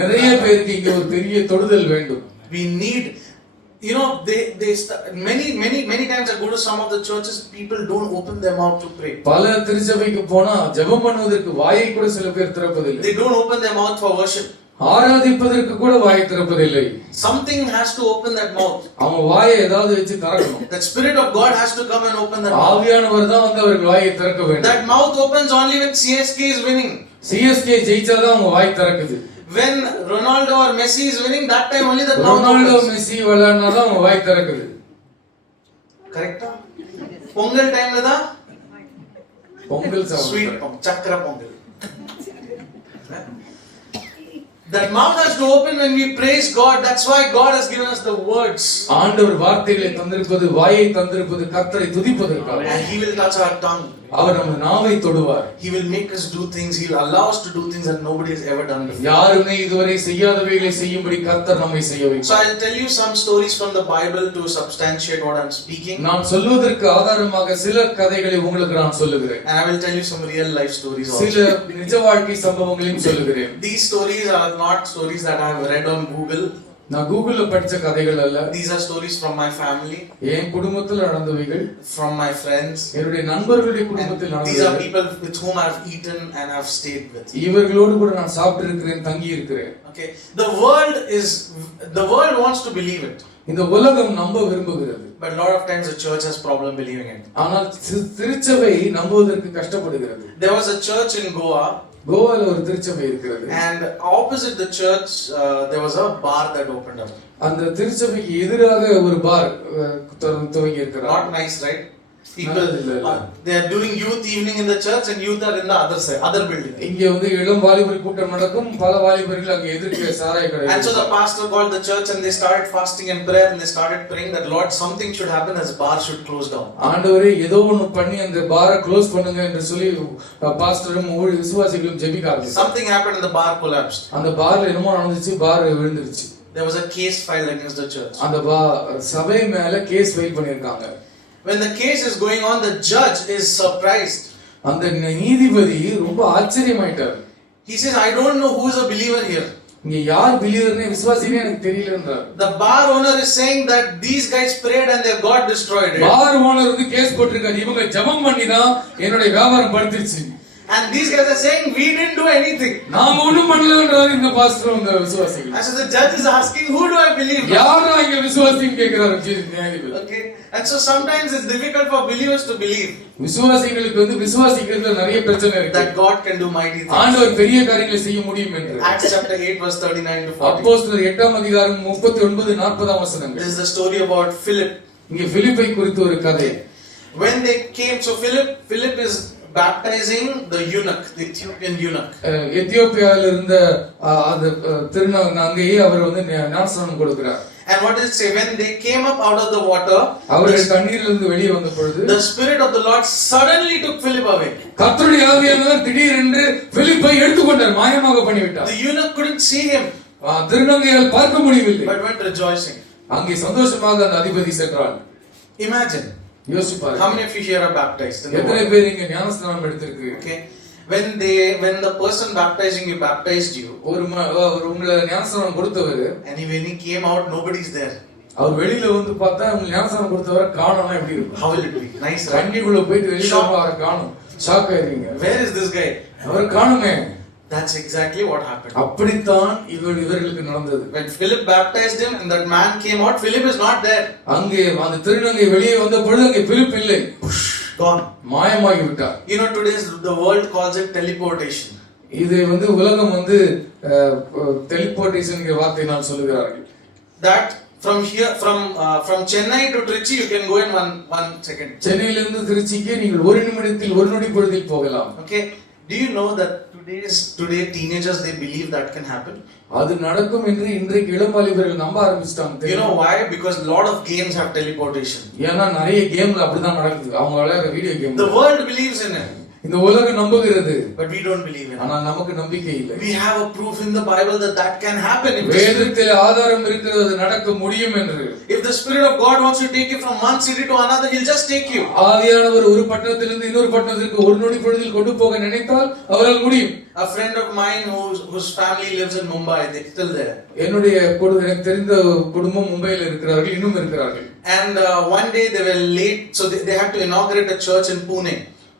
நிறைய பேருக்கு இங்க ஒரு பெரிய தொடுதல் வேண்டும். We need, you know, many times I go to some of the churches, people don't open their mouth to pray. பல திருச்சபைக்கு போனா ஜெபம் பண்ணுவதற்கு வாயை கூட சில பேர் திறப்பதில்லை. They don't open their mouth for worship. ஆராதிப்பதற்கு கூட வாயை திறப்பதில்லை. Something has to open that mouth. அவங்க வாயை ஏதாவது வச்சு திறக்கணும். That Spirit of God has to come and open that mouth. ஆவியானவர் தான் வந்து அவர்கள் வாயை திறக்க வேண்டும். That mouth opens only when CSK is winning. CSK ஜெயிச்சாதான் அவங்க வாய் திறக்குது. When Ronaldo or Messi is winning, that time only the mouth opens. Ronaldo Messi விளையாடுனாதான் அவங்க வாய் திறக்குது. கரெக்ட்டா? பொங்கல் டைம்ல தான் பொங்கல் ஸ்வீட் சக்கரை Pongal. That mouth has to open when we praise God. That's why God has given us the words. ஆண்டவர் வார்த்தைகளை தந்திருப்பது, வாயை தந்திருப்பது கர்த்தரை துதிப்பதற்காக. And He will touch our tongue. அவர் நம்ம நாவை தொடுவார். He will make us do things. He will allow us to do things that nobody has ever done before. யாருமே இதுவரை செய்யாதவைகளை செய்யும்படி கர்த்தர் நம்மை செய்ய வைப்பார். So I'll tell you some stories from the Bible to substantiate what I'm speaking. நான் சொல்வதற்கு ஆதாரமாக சில கதைகளை உங்களுக்கு நான் சொல்லுகிறேன். And I will tell you some real life stories சில also. நிஜ வாழ்க்கை சம்பவங்களையும் சொல்லுகிறேன். These stories are not stories that I have read on Google. நான் கூகுள்ல படிச்ச கதைகள் அல்ல. These are stories from my family, என் குடும்பத்தில் நடந்தவைகள், from my friends. என்னுடைய நண்பர்களுடைய குடும்பத்தில் And these are நடந்தவைகள். people with whom I've eaten and I've stayed with. இவர்களோடு கூட நான் சாப்பிட்டு இருக்கிறேன், தங்கி இருக்கிறேன். Okay, the world wants to believe it, இந்த உலகம் நம்ப விரும்புகிறது. but a lot of times the church has problem believing it. ஆனால் திருச்சபை நம்புவதற்கு கஷ்டப்படுகிறது. There was a church in Goa, கோவால ஒரு திருச்சபை இருக்கிறது. and opposite the church there was a bar that opened up. அந்த திருச்சபைக்கு எதிராக ஒரு பார் துவங்கி இருக்கிறார். Not nice, right? People they are doing youth evening in the church and youth are in the other side, other building. இங்க வந்து இளம் வாலிபர் கூட்டம் நடக்கும், பல வாலிபர்கள் அங்க எதிர்க்க சாராய கடை. And so the pastor called the church and they started fasting and prayer and they started praying that Lord, something should happen as bar should close down. ஆண்டவரே ஏதோ ஒன்னு பண்ணி அந்த பாரை க்ளோஸ் பண்ணுங்க என்று சொல்லி பாஸ்டரும் விசுவாசிகளும் ஜெபிக்க ஆரம்பிச்சாங்க. Something happened and the bar collapsed. அந்த பார்ல என்னமோ நடந்துச்சு, பார் விழுந்துருச்சு. There was a case filed against the church. அந்த சபை மேல கேஸ் ஃபைல் பண்ணிருக்காங்க. When the case is going on, the judge is surprised. அந்த நீதிபதி ரொம்ப ஆச்சரியமாயிட்டார். He says, I don't know who is a believer here. இங்க யார் பிலீவர்னே விசுவாசினே எனக்கு தெரியலன்றார். The bar owner is saying that these guys prayed and their God destroyed it. Bar owner வந்து கேஸ் போட்டிருக்காரு, இவங்க ஜெபம் பண்ணி தான் என்னோட வியாபாரம் படுத்துச்சு. And these guys are saying we didn't do anything. நாம ஒண்ணும் பண்ணலன்றாரு இந்த பாஸ்டர் இந்த விசுவாசிகள். And so the judge is asking, who do I believe? யாரா இங்க விசுவாசின்னு கேக்குறாரு நியாயாதிபதி. Okay. And so sometimes it's difficult for believers to believe விசுவாசிகளுக்கு வந்து விசுவாசிக்கிறதுல நிறைய பிரச்சனை இருக்கு. that God can do mighty things. ஆண்டவர் பெரிய காரியங்களை செய்ய முடியும் என்று. Acts chapter 8 verse 39 to 40. அப்போஸ்தலர் 8ஆம் அதிகாரம் 39-40 வசனங்கள். This is the story about Philip. இங்க பிலிப்பை குறித்து ஒரு கதை. When they came, so Philip is baptizing the eunuch, the Ethiopian eunuch. எத்தியோப்பியால இருந்த அந்த திருநங்கை அங்கேயே அவர் வந்து ஞானஸ்நானம் கொடுக்கிறார். And what does it say? When they came up out of the water, அவர்கள் தண்ணீரிலிருந்து வெளியே வந்த பொழுது the spirit of the Lord suddenly took Philip away. கர்த்தருடைய ஆவியானவர் திடீரென்று பிலிப்பை எடுத்துக்கொண்டார், மாயமாக பண்ணிவிட்டார். The eunuch couldn't see him, திருநங்கையால் பார்க்க முடியவில்லை. but went rejoicing. அங்கே சந்தோஷமாக அந்த அதிபதி சென்றார். Imagine. யோசிச்சு பாருங்க. How many of you here are baptized? எத்தனை பேர் இங்க ஞானஸ்நானம் எடுத்திருக்கு? Okay. When the person baptizing you baptized you, ஒரு உங்களை ஞானஸ்நானம் கொடுத்தவர், and when he came out, nobody's there. அவர் வெளியில வந்து பார்த்தா உங்களுக்கு ஞானஸ்நானம் கொடுத்தவரை காணோம்னா எப்படி இருக்கும்? How will it be? Nice, right? கண்ணிக்குள்ள போயிட்டு வெளியில அவரை காணோம், ஷாக் ஆயிருவீங்க. Where is this guy? அவரை காணுமே. That's exactly what happened. அப்படித்தான் இவர்களுக்கு நடந்தது. When Philip baptized him and that man came out, Philip is not there. அங்கே அந்த திருநங்கை வெளியே வந்த பொழுது அங்கே பிலிப் இல்லை, Gone. மாயமாகி விட்டார். You know, today the world calls it teleportation. இது வந்து உலகம் வந்து டெலிபோர்டேஷன் என்கிற வார்த்தை நான் சொல்லுகிறார்கள். That from here, from Chennai to Trichy, you can go in one second. சென்னையிலிருந்து திருச்சிக்கு நீங்கள் ஒரு நிமிடத்தில் ஒரு நொடி பொழுதில் போகலாம். Okay. Do you know that today teenagers they believe that can happen? அது நடக்கும் என்று இன்றைக்கு இளம் வாலிபர்கள் நம்ப ஆரம்பிச்சிட்டாங்க. You know why? Because a lot of games have teleportation. ஏன்னா நிறைய கேம்ல அப்படிதான் நடக்குது. அவங்க விளையாடுற video game. The world believes in it. இந்த உலகம் நம்புகிறது, but we don't believe in it. ஆனா நமக்கு நம்பிக்கை இல்லை. We have a proof in the Bible that can happen. வேதத்தில் ஆதாரம் இருக்கிறது அது நடக்க முடியும் என்று. If the Spirit of God wants to take you from one city to another, He'll just take you. ஆவியானவர் ஒரு பட்டணத்திலிருந்து இன்னொரு பட்டணத்திற்கு ஒரு நொடி பொழுதில் கொண்டு போக நினைத்தால் அவரால் முடியும். A friend of mine whose family lives in Mumbai, they're still there. என்னுடைய எனக்கு தெரிந்த குடும்பம் மும்பையில் இருக்கிறார்கள், இன்னும் இருக்கிறார்கள். And one day they were late, so they had to inaugurate a church in Pune.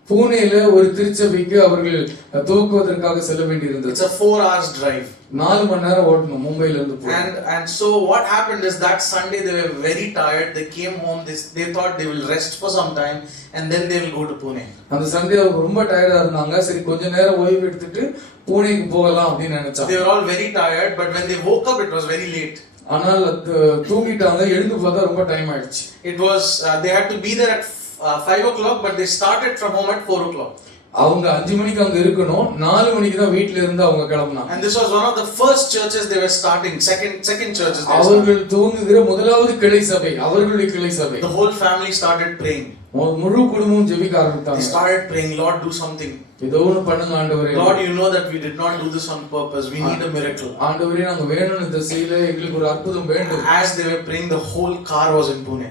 பூனேல ஒரு திருச்சபைக்கு அவர்கள் துவக்குவதற்காக செல்ல வேண்டியிருந்தது. It's a 4 hours drive. 4 மணி நேரம் ஓட்டணும் மும்பைல இருந்து Pune. And so what happened is that Sunday they were very tired. They came home. They thought they will rest for some time and then they will go to Pune. அந்த சண்டே அவங்க ரொம்ப டயர்டா இருந்தாங்க. சரி கொஞ்ச நேரம் ஓய்வு எடுத்துட்டு பூனேக்கு போகலாம் அப்படி நினைச்சாங்க. They were all very tired, but when they woke up it was very late. ஆனால் தூங்கிட்டாங்க, எழுந்து பார்த்தா ரொம்ப டைம் ஆயிடுச்சு. It was they had to be there at 5 o'clock, but they started from home at 4 o'clock. அவங்க 5 மணிக்கு அங்க இருக்கணும், 4 மணிக்கு தான் வீட்ல இருந்து அவங்க கிளம்புனாங்க. And this was one of the first churches they were starting, second churches they were அவர்கள் துவங்குகிற முதலாவது கிளை சபை, அவர்களுடைய கிளை சபை. starting. The whole family started praying. முழு குடும்பமும் ஜெபிக்க They ஆரம்பித்தாங்க. started praying, Lord, do something. ஏதோ ஒண்ணு பண்ணுங்க ஆண்டவரே. Lord, you know that we did not do this on purpose. We need a miracle. ஆண்டவரே நாங்க வேணும்னு இந்த செய்யல, எங்களுக்கு ஒரு அற்புதம் வேண்டும். As they were praying, the whole car was in Pune.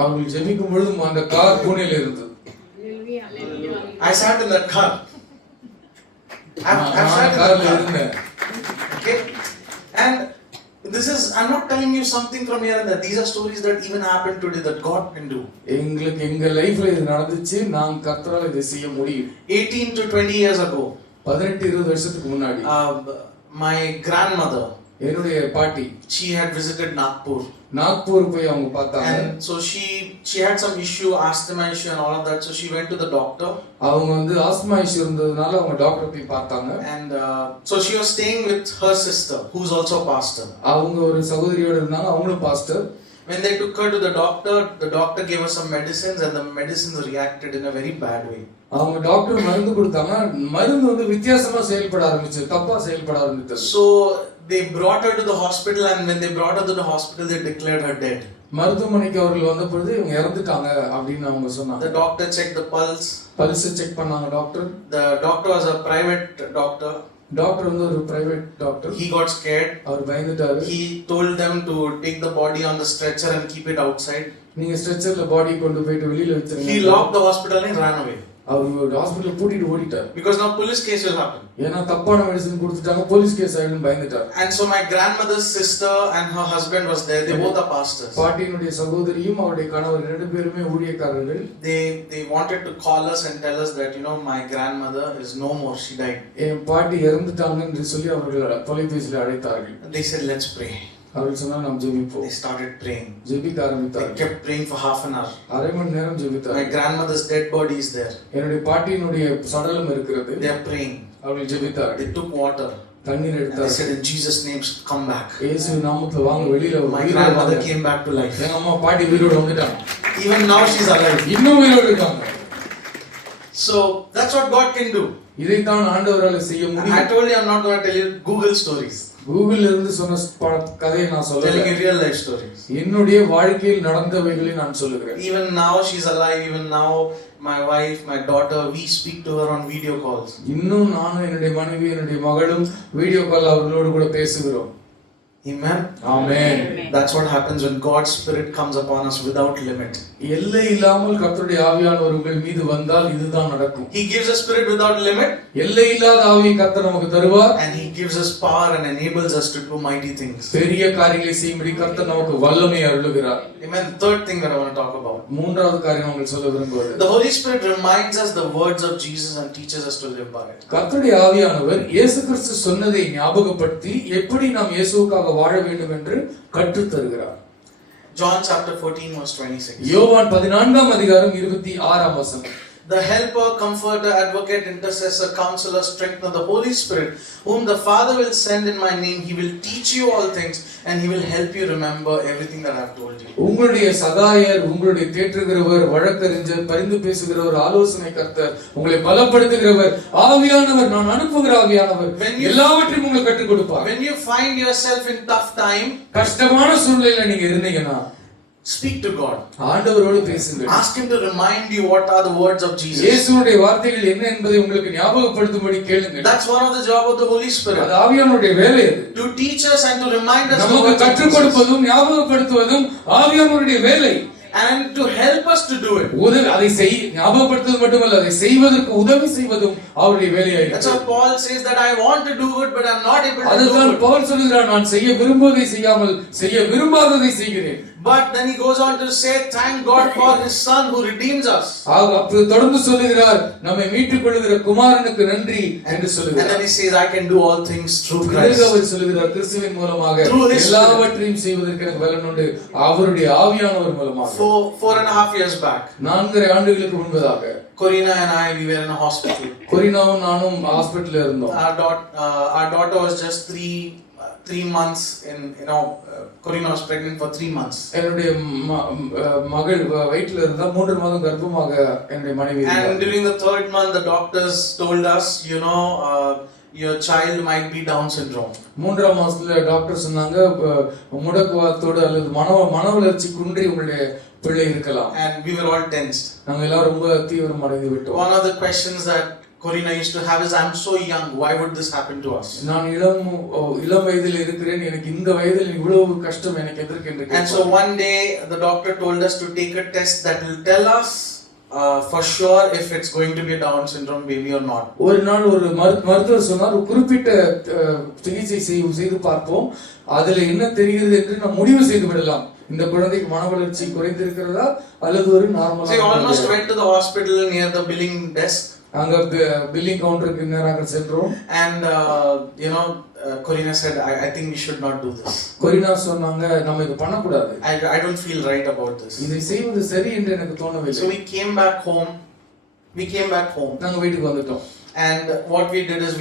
அவங்க ஜெபிக்கும் பொழுது அந்த கார் பூனேல இருந்தது. I sat in that car. I've sat in கார்ல that car. இருந்தேன். Okay? And this is, I'm not telling you something from here and there. These are stories that even happen today that God can do. எங்களுக்கு எங்க லைஃப்ல இது நடந்துச்சு, நான் கர்த்தரால இதை செய்ய முடியும். 18 to 20 years ago, 18-20 வருஷத்துக்கு முன்னாடி my grandmother, என்னுடைய பாட்டி she had visited Nagpur. Nagpur போய் அவங்க பார்த்தாங்க. And so she had some issue, asthma issue and all of that. So she went to the doctor. அவங்க வந்து ஆஸ்மா இஷ்யூ இருந்ததுனால அவங்க டாக்டர் போய் பார்த்தாங்க. And so she was staying with her sister, who's also a pastor. அவங்க ஒரு சகோதரியோட இருந்தாங்க, அவங்களும் pastor. When they took her to the doctor gave her some medicines and the medicines reacted in a very bad way. அவங்க டாக்டர் மருந்து கொடுத்தாங்க, மருந்து வந்து வித்தியாசமா செயல்பட ஆரம்பிச்சு, தப்பா செயல்பட ஆரம்பிச்சது. So they brought her to the hospital, and when they brought her to the hospital, they declared her dead. மருத்துவமனைக்கு அவர்கள் வந்த பொழுது இவங்க இறந்துட்டாங்க அப்படின்னு அவங்க சொன்னாங்க. The doctor checked the pulse. Pulse check பண்ணாங்க doctor. The doctor was a private doctor. Doctor வந்து ஒரு private doctor. He got scared. அவர் பயந்துட்டாரு. He told them to take the body on the stretcher and keep it outside. நீங்க ஸ்ட்ரெச்சர்ல பாடி கொண்டு போயிட்டு வெளியில வச்சிருங்க. He locked the hospital and ran away. அவர் ஹாஸ்பிடல் பூட்டிட்டு ஓடிட்டார். Because now police case will happen. ஏன்னா தப்பான மெடிசன் கொடுத்துட்டாங்க, போலீஸ் கேஸ் ஆயிடும் பயந்துட்டார். And so my grandmother's sister and her husband was there. They both are pastors. பாட்டியினுடைய சகோதரியும் அவருடைய கணவர் ரெண்டு பேருமே ஊழியக்காரர்கள். They wanted to call us and tell us that, you know, my grandmother is no more. She died. என் பாட்டி இறந்துட்டாங்க என்று சொல்லி அவர்கள் தொலைபேசியில் அழைத்தார்கள். They said, let's pray. அவர்கள் சொன்னா நாம் ஜெபிப்போம். They started praying. ஜெபிக்க They ஆரம்பித்தார்கள். kept praying for half an hour. அரை மணி நேரம் ஜெபித்தார்கள். My grandmother's dead body is there. என்னுடைய பாட்டியினுடைய சடலம் இருக்கிறது. They are praying. அவர்கள் ஜெபித்தார்கள். They took water. தண்ணீர் And they எடுத்தார்கள். said, in Jesus' name, come back. இயேசுவின் நாமத்துல வாங்க வெளியில My grandmother came back to life. எங்க அம்மா பாட்டி உயிரோட வந்துட்டாங்க. Even now she's alive. இன்னும் உயிரோட இருக்காங்க. So that's what God can do. இதைத்தான் ஆண்டவரால செய்ய I முடியும். told you I'm not going to tell you Google stories. கூகுள்ல இருந்து சொன்ன கதையை நான் Telling சொல்றேன். you real life stories. என்னுடைய வாழ்க்கையில் நடந்தவைகளை நான் சொல்லுகிறேன். Even now she's alive. Even now my wife, my daughter, we speak to her on video calls. இன்னும் நானும் என்னுடைய மனைவி என்னுடைய மகளும் வீடியோ கால் அவர்களோடு கூட பேசுகிறோம். Amen. ஆமென். That's what happens when God's Spirit comes upon us without limit. எல்லை இல்லாமல் கர்த்தருடைய ஆவியானவர் உங்கள் மீது வந்தால் இதுதான் நடக்கும். He gives us Spirit without limit. எல்லை இல்லாத ஆவியை கர்த்தர் நமக்கு தருவார். And He gives us power and enables us to do mighty things. பெரிய காரியங்களை செய்யும்படி கர்த்தர் நமக்கு வல்லமை அருளுகிறார். Amen. Third thing that I want to talk about. மூன்றாவது காரியம் உங்களுக்கு சொல்ல விரும்புவது, The Holy Spirit reminds us the words of Jesus and teaches us to live by it. கர்த்தருடைய ஆவியானவர் இயேசு கிறிஸ்து சொன்னதை ஞாபகப்படுத்தி எப்படி நாம் இயேசுவுக்காக வாழ வேண்டும் என்று கற்றுத் தருகிறார். John chapter 14 verse 26. யோவான் 14ஆம் அதிகாரம் 26ஆம் வசனம். The helper, comforter, advocate, intercessor, counselor, strengthener, the Holy Spirit, whom the Father will send in my name, He will teach you all things and He will help you remember everything that I have told you. உங்களுடைய சகாயர், உங்களுடைய தேற்றுகிறவர், வழக்கறிஞர், பரிந்து பேசுகிறவர், ஆலோசனை கர்த்தர், உங்களை பலப்படுத்துகிறவர், ஆவியானவர், நான் அனுப்புகிற ஆவியானவர் எல்லாவற்றையும் உங்களுக்கு கற்றுக் கொடுப்பார். When you find yourself in tough time, கஷ்டமான சூழ்நிலையில நீங்க இருந்தீங்கன்னா speak to God. ஆண்டவரோடு பேசுங்கள். Ask Him to remind you what are the words of Jesus. இயேசுவுடைய வார்த்தைகள் என்ன என்பதை உங்களுக்கு ஞாபகப்படுத்தும்படி கேளுங்கள். That's one of the job of the Holy Spirit. அது ஆவியானவருடைய வேலை. அது To teach us and to remind us. நமக்கு கற்றுக் கொடுப்பதும் ஞாபகப்படுத்துவதும் ஆவியானவருடைய வேலை. And to help us to do it. அதை ஞாபகப்படுத்துவது மட்டுமல்ல, அதை செய்வதற்கு உதவி செய்வதும் அவருடைய வேலையாயிற்று. That's why Paul says that I want to do it but I'm not able to do அதுதான் it. பவுல் சொல்கிறார், நான் செய்ய விரும்புவதை செய்யாமல் செய்ய விரும்பாததை செய்கிறேன். But then he goes on to say, thank God for His Son who redeems us. அப்படி தொடர்ந்து சொல்லுகிறார், நம்மை மீட்டுக் கொள்ளுகிற குமாரனுக்கு நன்றி என்று And சொல்லுகிறார். then he says, I can do all things through Christ. அவர் சொல்லுகிறார், கிறிஸ்துவின் மூலமாக எல்லாவற்றையும் செய்வதற்கு எனக்கு பலன் உண்டு, அவருடைய ஆவியானவர் மூலமாக. 4.5 years back, 4.5 ஆண்டுகளுக்கு முன்பதாக Corina and I, we were in a hospital. கொரினாவும் நானும் ஹாஸ்பிடல்ல இருந்தோம். Our daughter was just 3 months Corina was pregnant for 3 months. என்னுடைய மகள் வயிற்றில் இருந்தா 3 மாதம் கர்ப்பமாக என்னுடைய மனைவி And இருந்தார். during the 3rd month, the doctors told us, your child might be Down syndrome. 3ஆம் மாசத்துல டாக்டர் சொன்னாங்க முடக்குவாதத்தோடு அல்லது மன வளர்ச்சி குன்றி உங்களுடைய பிள்ளை இருக்கலாம். And we were all tensed. நாங்க எல்லாரும் ரொம்ப தீவிரமடைந்து விட்டோம். One of the questions that Corina used to have is, I'm so young, why would this happen to us? நான் இளம் வயதில் இருக்கிறேன், எனக்கு இந்த வயதில் இவ்வளவு கஷ்டம் எனக்கு எதற்கு என்று And so one day the doctor told us to take a test that will tell us for sure if it's going to be a Down syndrome baby or not. ஒரு நாள் ஒரு மருத்துவர் சொன்னார், ஒரு குறிப்பிட்ட சிகிச்சை செய்து பார்ப்போம், அதுல என்ன தெரிகிறது என்று நாம் முடிவு செய்து விடலாம், இந்த குழந்தைக்கு மன வளர்ச்சி குறைந்திருக்கிறதா அல்லது ஒரு நார்மலா. So I almost went to the hospital near the billing desk. அங்க பில்லிங் கவுண்டருக்கு நேராக சென்றோம். And Corina said, I think we should not do this. கொரினா சொன்னாங்க, நம்ம இது பண்ண கூடாது. I don't feel right about this. இதை செய்வது சரி என்று எனக்கு தோணவில்லை. So we came back home. நாங்க வீட்டுக்கு வந்துட்டோம். And what we did is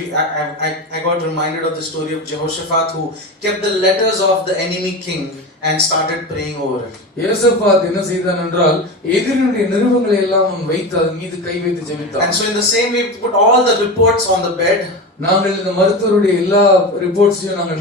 I got reminded of the story of Jehoshaphat, who kept the letters of the enemy king and started praying over it. யோசபாத் என்ன செய்தான் என்றால் எதிரினுடைய நிருபங்களை எல்லாம் அவன் வைத்து அதன் மீது கை வைத்து ஜெபித்தான். And so in the same way, we put all the reports on the bed. நாங்கள் இந்த மருத்துவருடைய எல்லா ரிப்போர்ட்ஸையும் நாங்கள்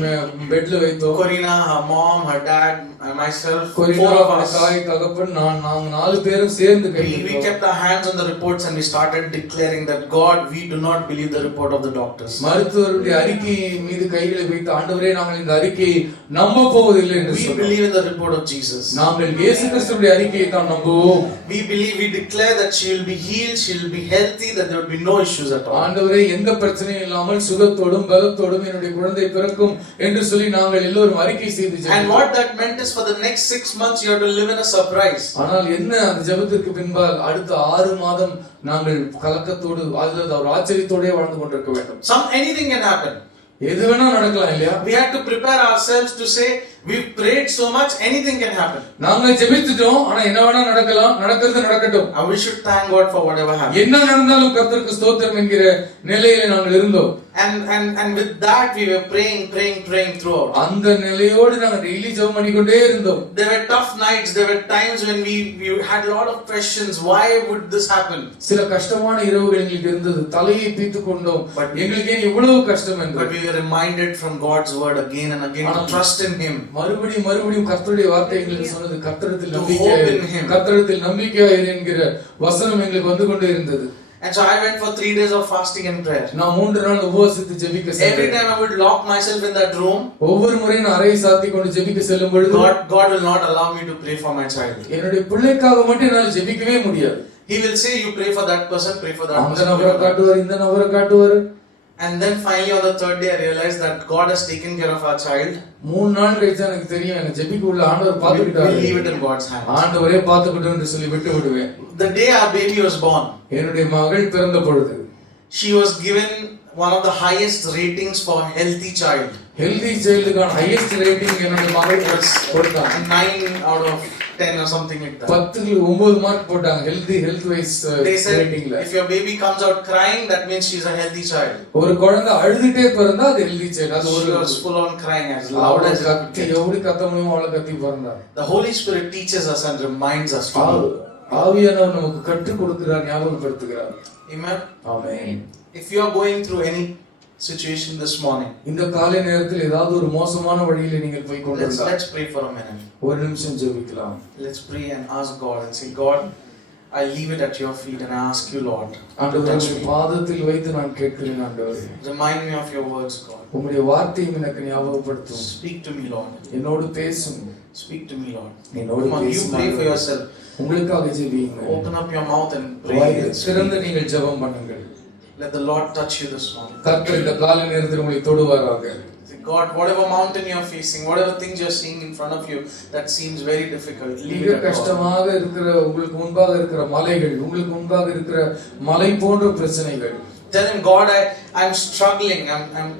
பெட்ல வைத்தோம். Corina, her mom, her dad, and myself, கொரினா, 4 of us. தாய், தகப்பன், நாங்க 4 பேரும் சேர்ந்து கை We kept our hands on the reports and we started declaring that, God, we do not believe the report of the doctors. மருத்துவருடைய அறிக்கை மீது கைகளை வைத்து, ஆண்டவரே நாங்கள் இந்த அறிக்கையை நம்ப போவதில்லை என்று We சொன்னோம். believe in the report of Jesus. நாங்கள் இயேசு கிறிஸ்துவின் அறிக்கையை தான் நம்புவோம். We declare that she will be healed, she will be healthy, that there will be no issues at all. ஆண்டவரே எந்த பிரச்சனையும் இல்லாமல் சுகத்தோடும் பலத்தோடும் என்னுடைய குழந்தை பிறக்கும் என்று சொல்லி நாங்கள் எல்லோரும் அறிக்கை செய்து And ஜெபித்தோம். what that meant is, for the next 6 months you have to live in a surprise. ஆனால் என்ன அந்த ஜெபத்திற்கு பின்பால் அடுத்த 6 மாதம் நாங்கள் கலக்கத்தோடு அல்லது ஒரு ஆச்சரியத்தோடே வாழ்ந்து கொண்டிருக்க வேண்டும். Anything can happen. எது வேணா நடக்கலாம் இல்லையா? We have to prepare ourselves to say, we've prayed so much, anything can happen. நாங்க ஜெபித்துட்டோம், ஆனா என்ன வேணா நடக்கலாம், நடக்கிறது நடக்கட்டும். And we should thank God for whatever happened. என்ன நடந்தாலும் கர்த்தருக்கு ஸ்தோத்திரம் என்கிற நிலையிலே நாங்கள் இருந்தோம். And with that we were praying throughout. அந்த நிலையோடு நாங்க டெய்லி ஜெபம் பண்ணிக்கொண்டே இருந்தோம். There were tough nights, there were times when we had a lot of questions, why would this happen? சில கஷ்டமான இரவுகள் எங்களுக்கு இருந்தது, தலையை பீத்துக் கொண்டோம், எங்களுக்கு ஏன் இவ்வளவு கஷ்டம் என்று. But we were reminded from God's word again and again to trust in Him. மறுபடியும் கர்த்தருடைய வார்த்தை எங்களுக்கு சொன்னது, கர்த்தரிடத்தில் நம்பிக்கையா இரு என்கிற வசனம் எங்களுக்கு வந்து கொண்டே இருந்தது. And so I went for 3 days of fasting and prayer. நான் 3 நாள் உபவாசித்து ஜெபிக்க சென்றேன். Every time I would lock myself in that room, ஒவ்வொரு முறை நான் அறையை சாத்தி கொண்டு ஜெபிக்க செல்லும் பொழுது God will not allow me to pray for my child. என்னுடைய பிள்ளைக்காக மட்டும் என்னால் ஜெபிக்கவே முடியாது. He will say, you pray for that person, pray for that அந்த நபரை காட்டுவார், இந்த நபரை காட்டுவார். And then finally on the 3rd day I realized that God has taken care of our child. 3 நாள் கழிச்சு எனக்கு தெரியும், எனக்கு ஜெபிக்க உள்ள ஆண்டவர் பார்த்துக்கிட்டாரு. We leave it in God's hands. ஆண்டவரே பார்த்துக்கிட்டோம் என்று சொல்லி விட்டு விடுவேன். The day our baby was born, என்னுடைய மகள் பிறந்த பொழுது she was given one of the highest ratings for healthy child. Healthy சைல்டுக்கான ஹையஸ்ட் ரேட்டிங் என்னுடைய மகள் கொடுத்தாங்க. 9 out of 10 or something like that. 10க்கு 9 மார்க் போட்டாங்க ஹெல்த் வைஸ் ரேட்டிங்ல. If your baby comes out crying, that means she's a healthy child. ஒரு குழந்தை அழுதுட்டே பிறந்தா அது ஹெல்தி சைல்டு. அது She was full on crying as loud அவளை as கத்தி எவ்வளவு கத்த முடியுமோ அவளை கத்தி பிறந்தா. The Holy Spirit teaches us and reminds us to do. ஆவியானவர் நமக்கு கற்றுக் கொடுக்கிறார், ஞாபகப்படுத்துகிறார். Amen. ஆமென். If you are going through any situation this morning, இந்த காலை நேரத்தில் ஏதாவது ஒரு மோசமான வழியில நீங்கள் போய் கொண்டிருந்தால் let's pray for a minute. ஒரு நிமிஷம் ஜெபிக்கலாம். Let's pray and ask God and say, God, I leave it at your feet and I ask you, Lord, ஆண்டவரே பாதத்தில் வைத்து நான் கேட்கிறேன். ஆண்டவரே remind me of your words, God. உம்முடைய வார்த்தையை எனக்கு ஞாபகப்படுத்தும். Speak to me, Lord. என்னோடு பேசும். Speak to me, Lord. என்னோடு Come on, you பேசும். pray for yourself. உங்களுக்காக ஜெபியுங்க. Open up your mouth and pray. திறந்து நீங்கள் ஜெபம் பண்ணுங்கள். Let the Lord touch you this morning. கர்த்தர் இந்த காலை நேரத்தில் உங்களை தொடுவாராக. God, whatever mountain you are facing, whatever things you are seeing in front of you that seems very difficult, leave மிக it at God. கஷ்டமாக இருக்கிற உங்களுக்கு முன்பாக இருக்கிற மலைகள், உங்களுக்கு முன்பாக இருக்கிற மலை போன்ற பிரச்சனைகள், Tell him, God, I'm struggling,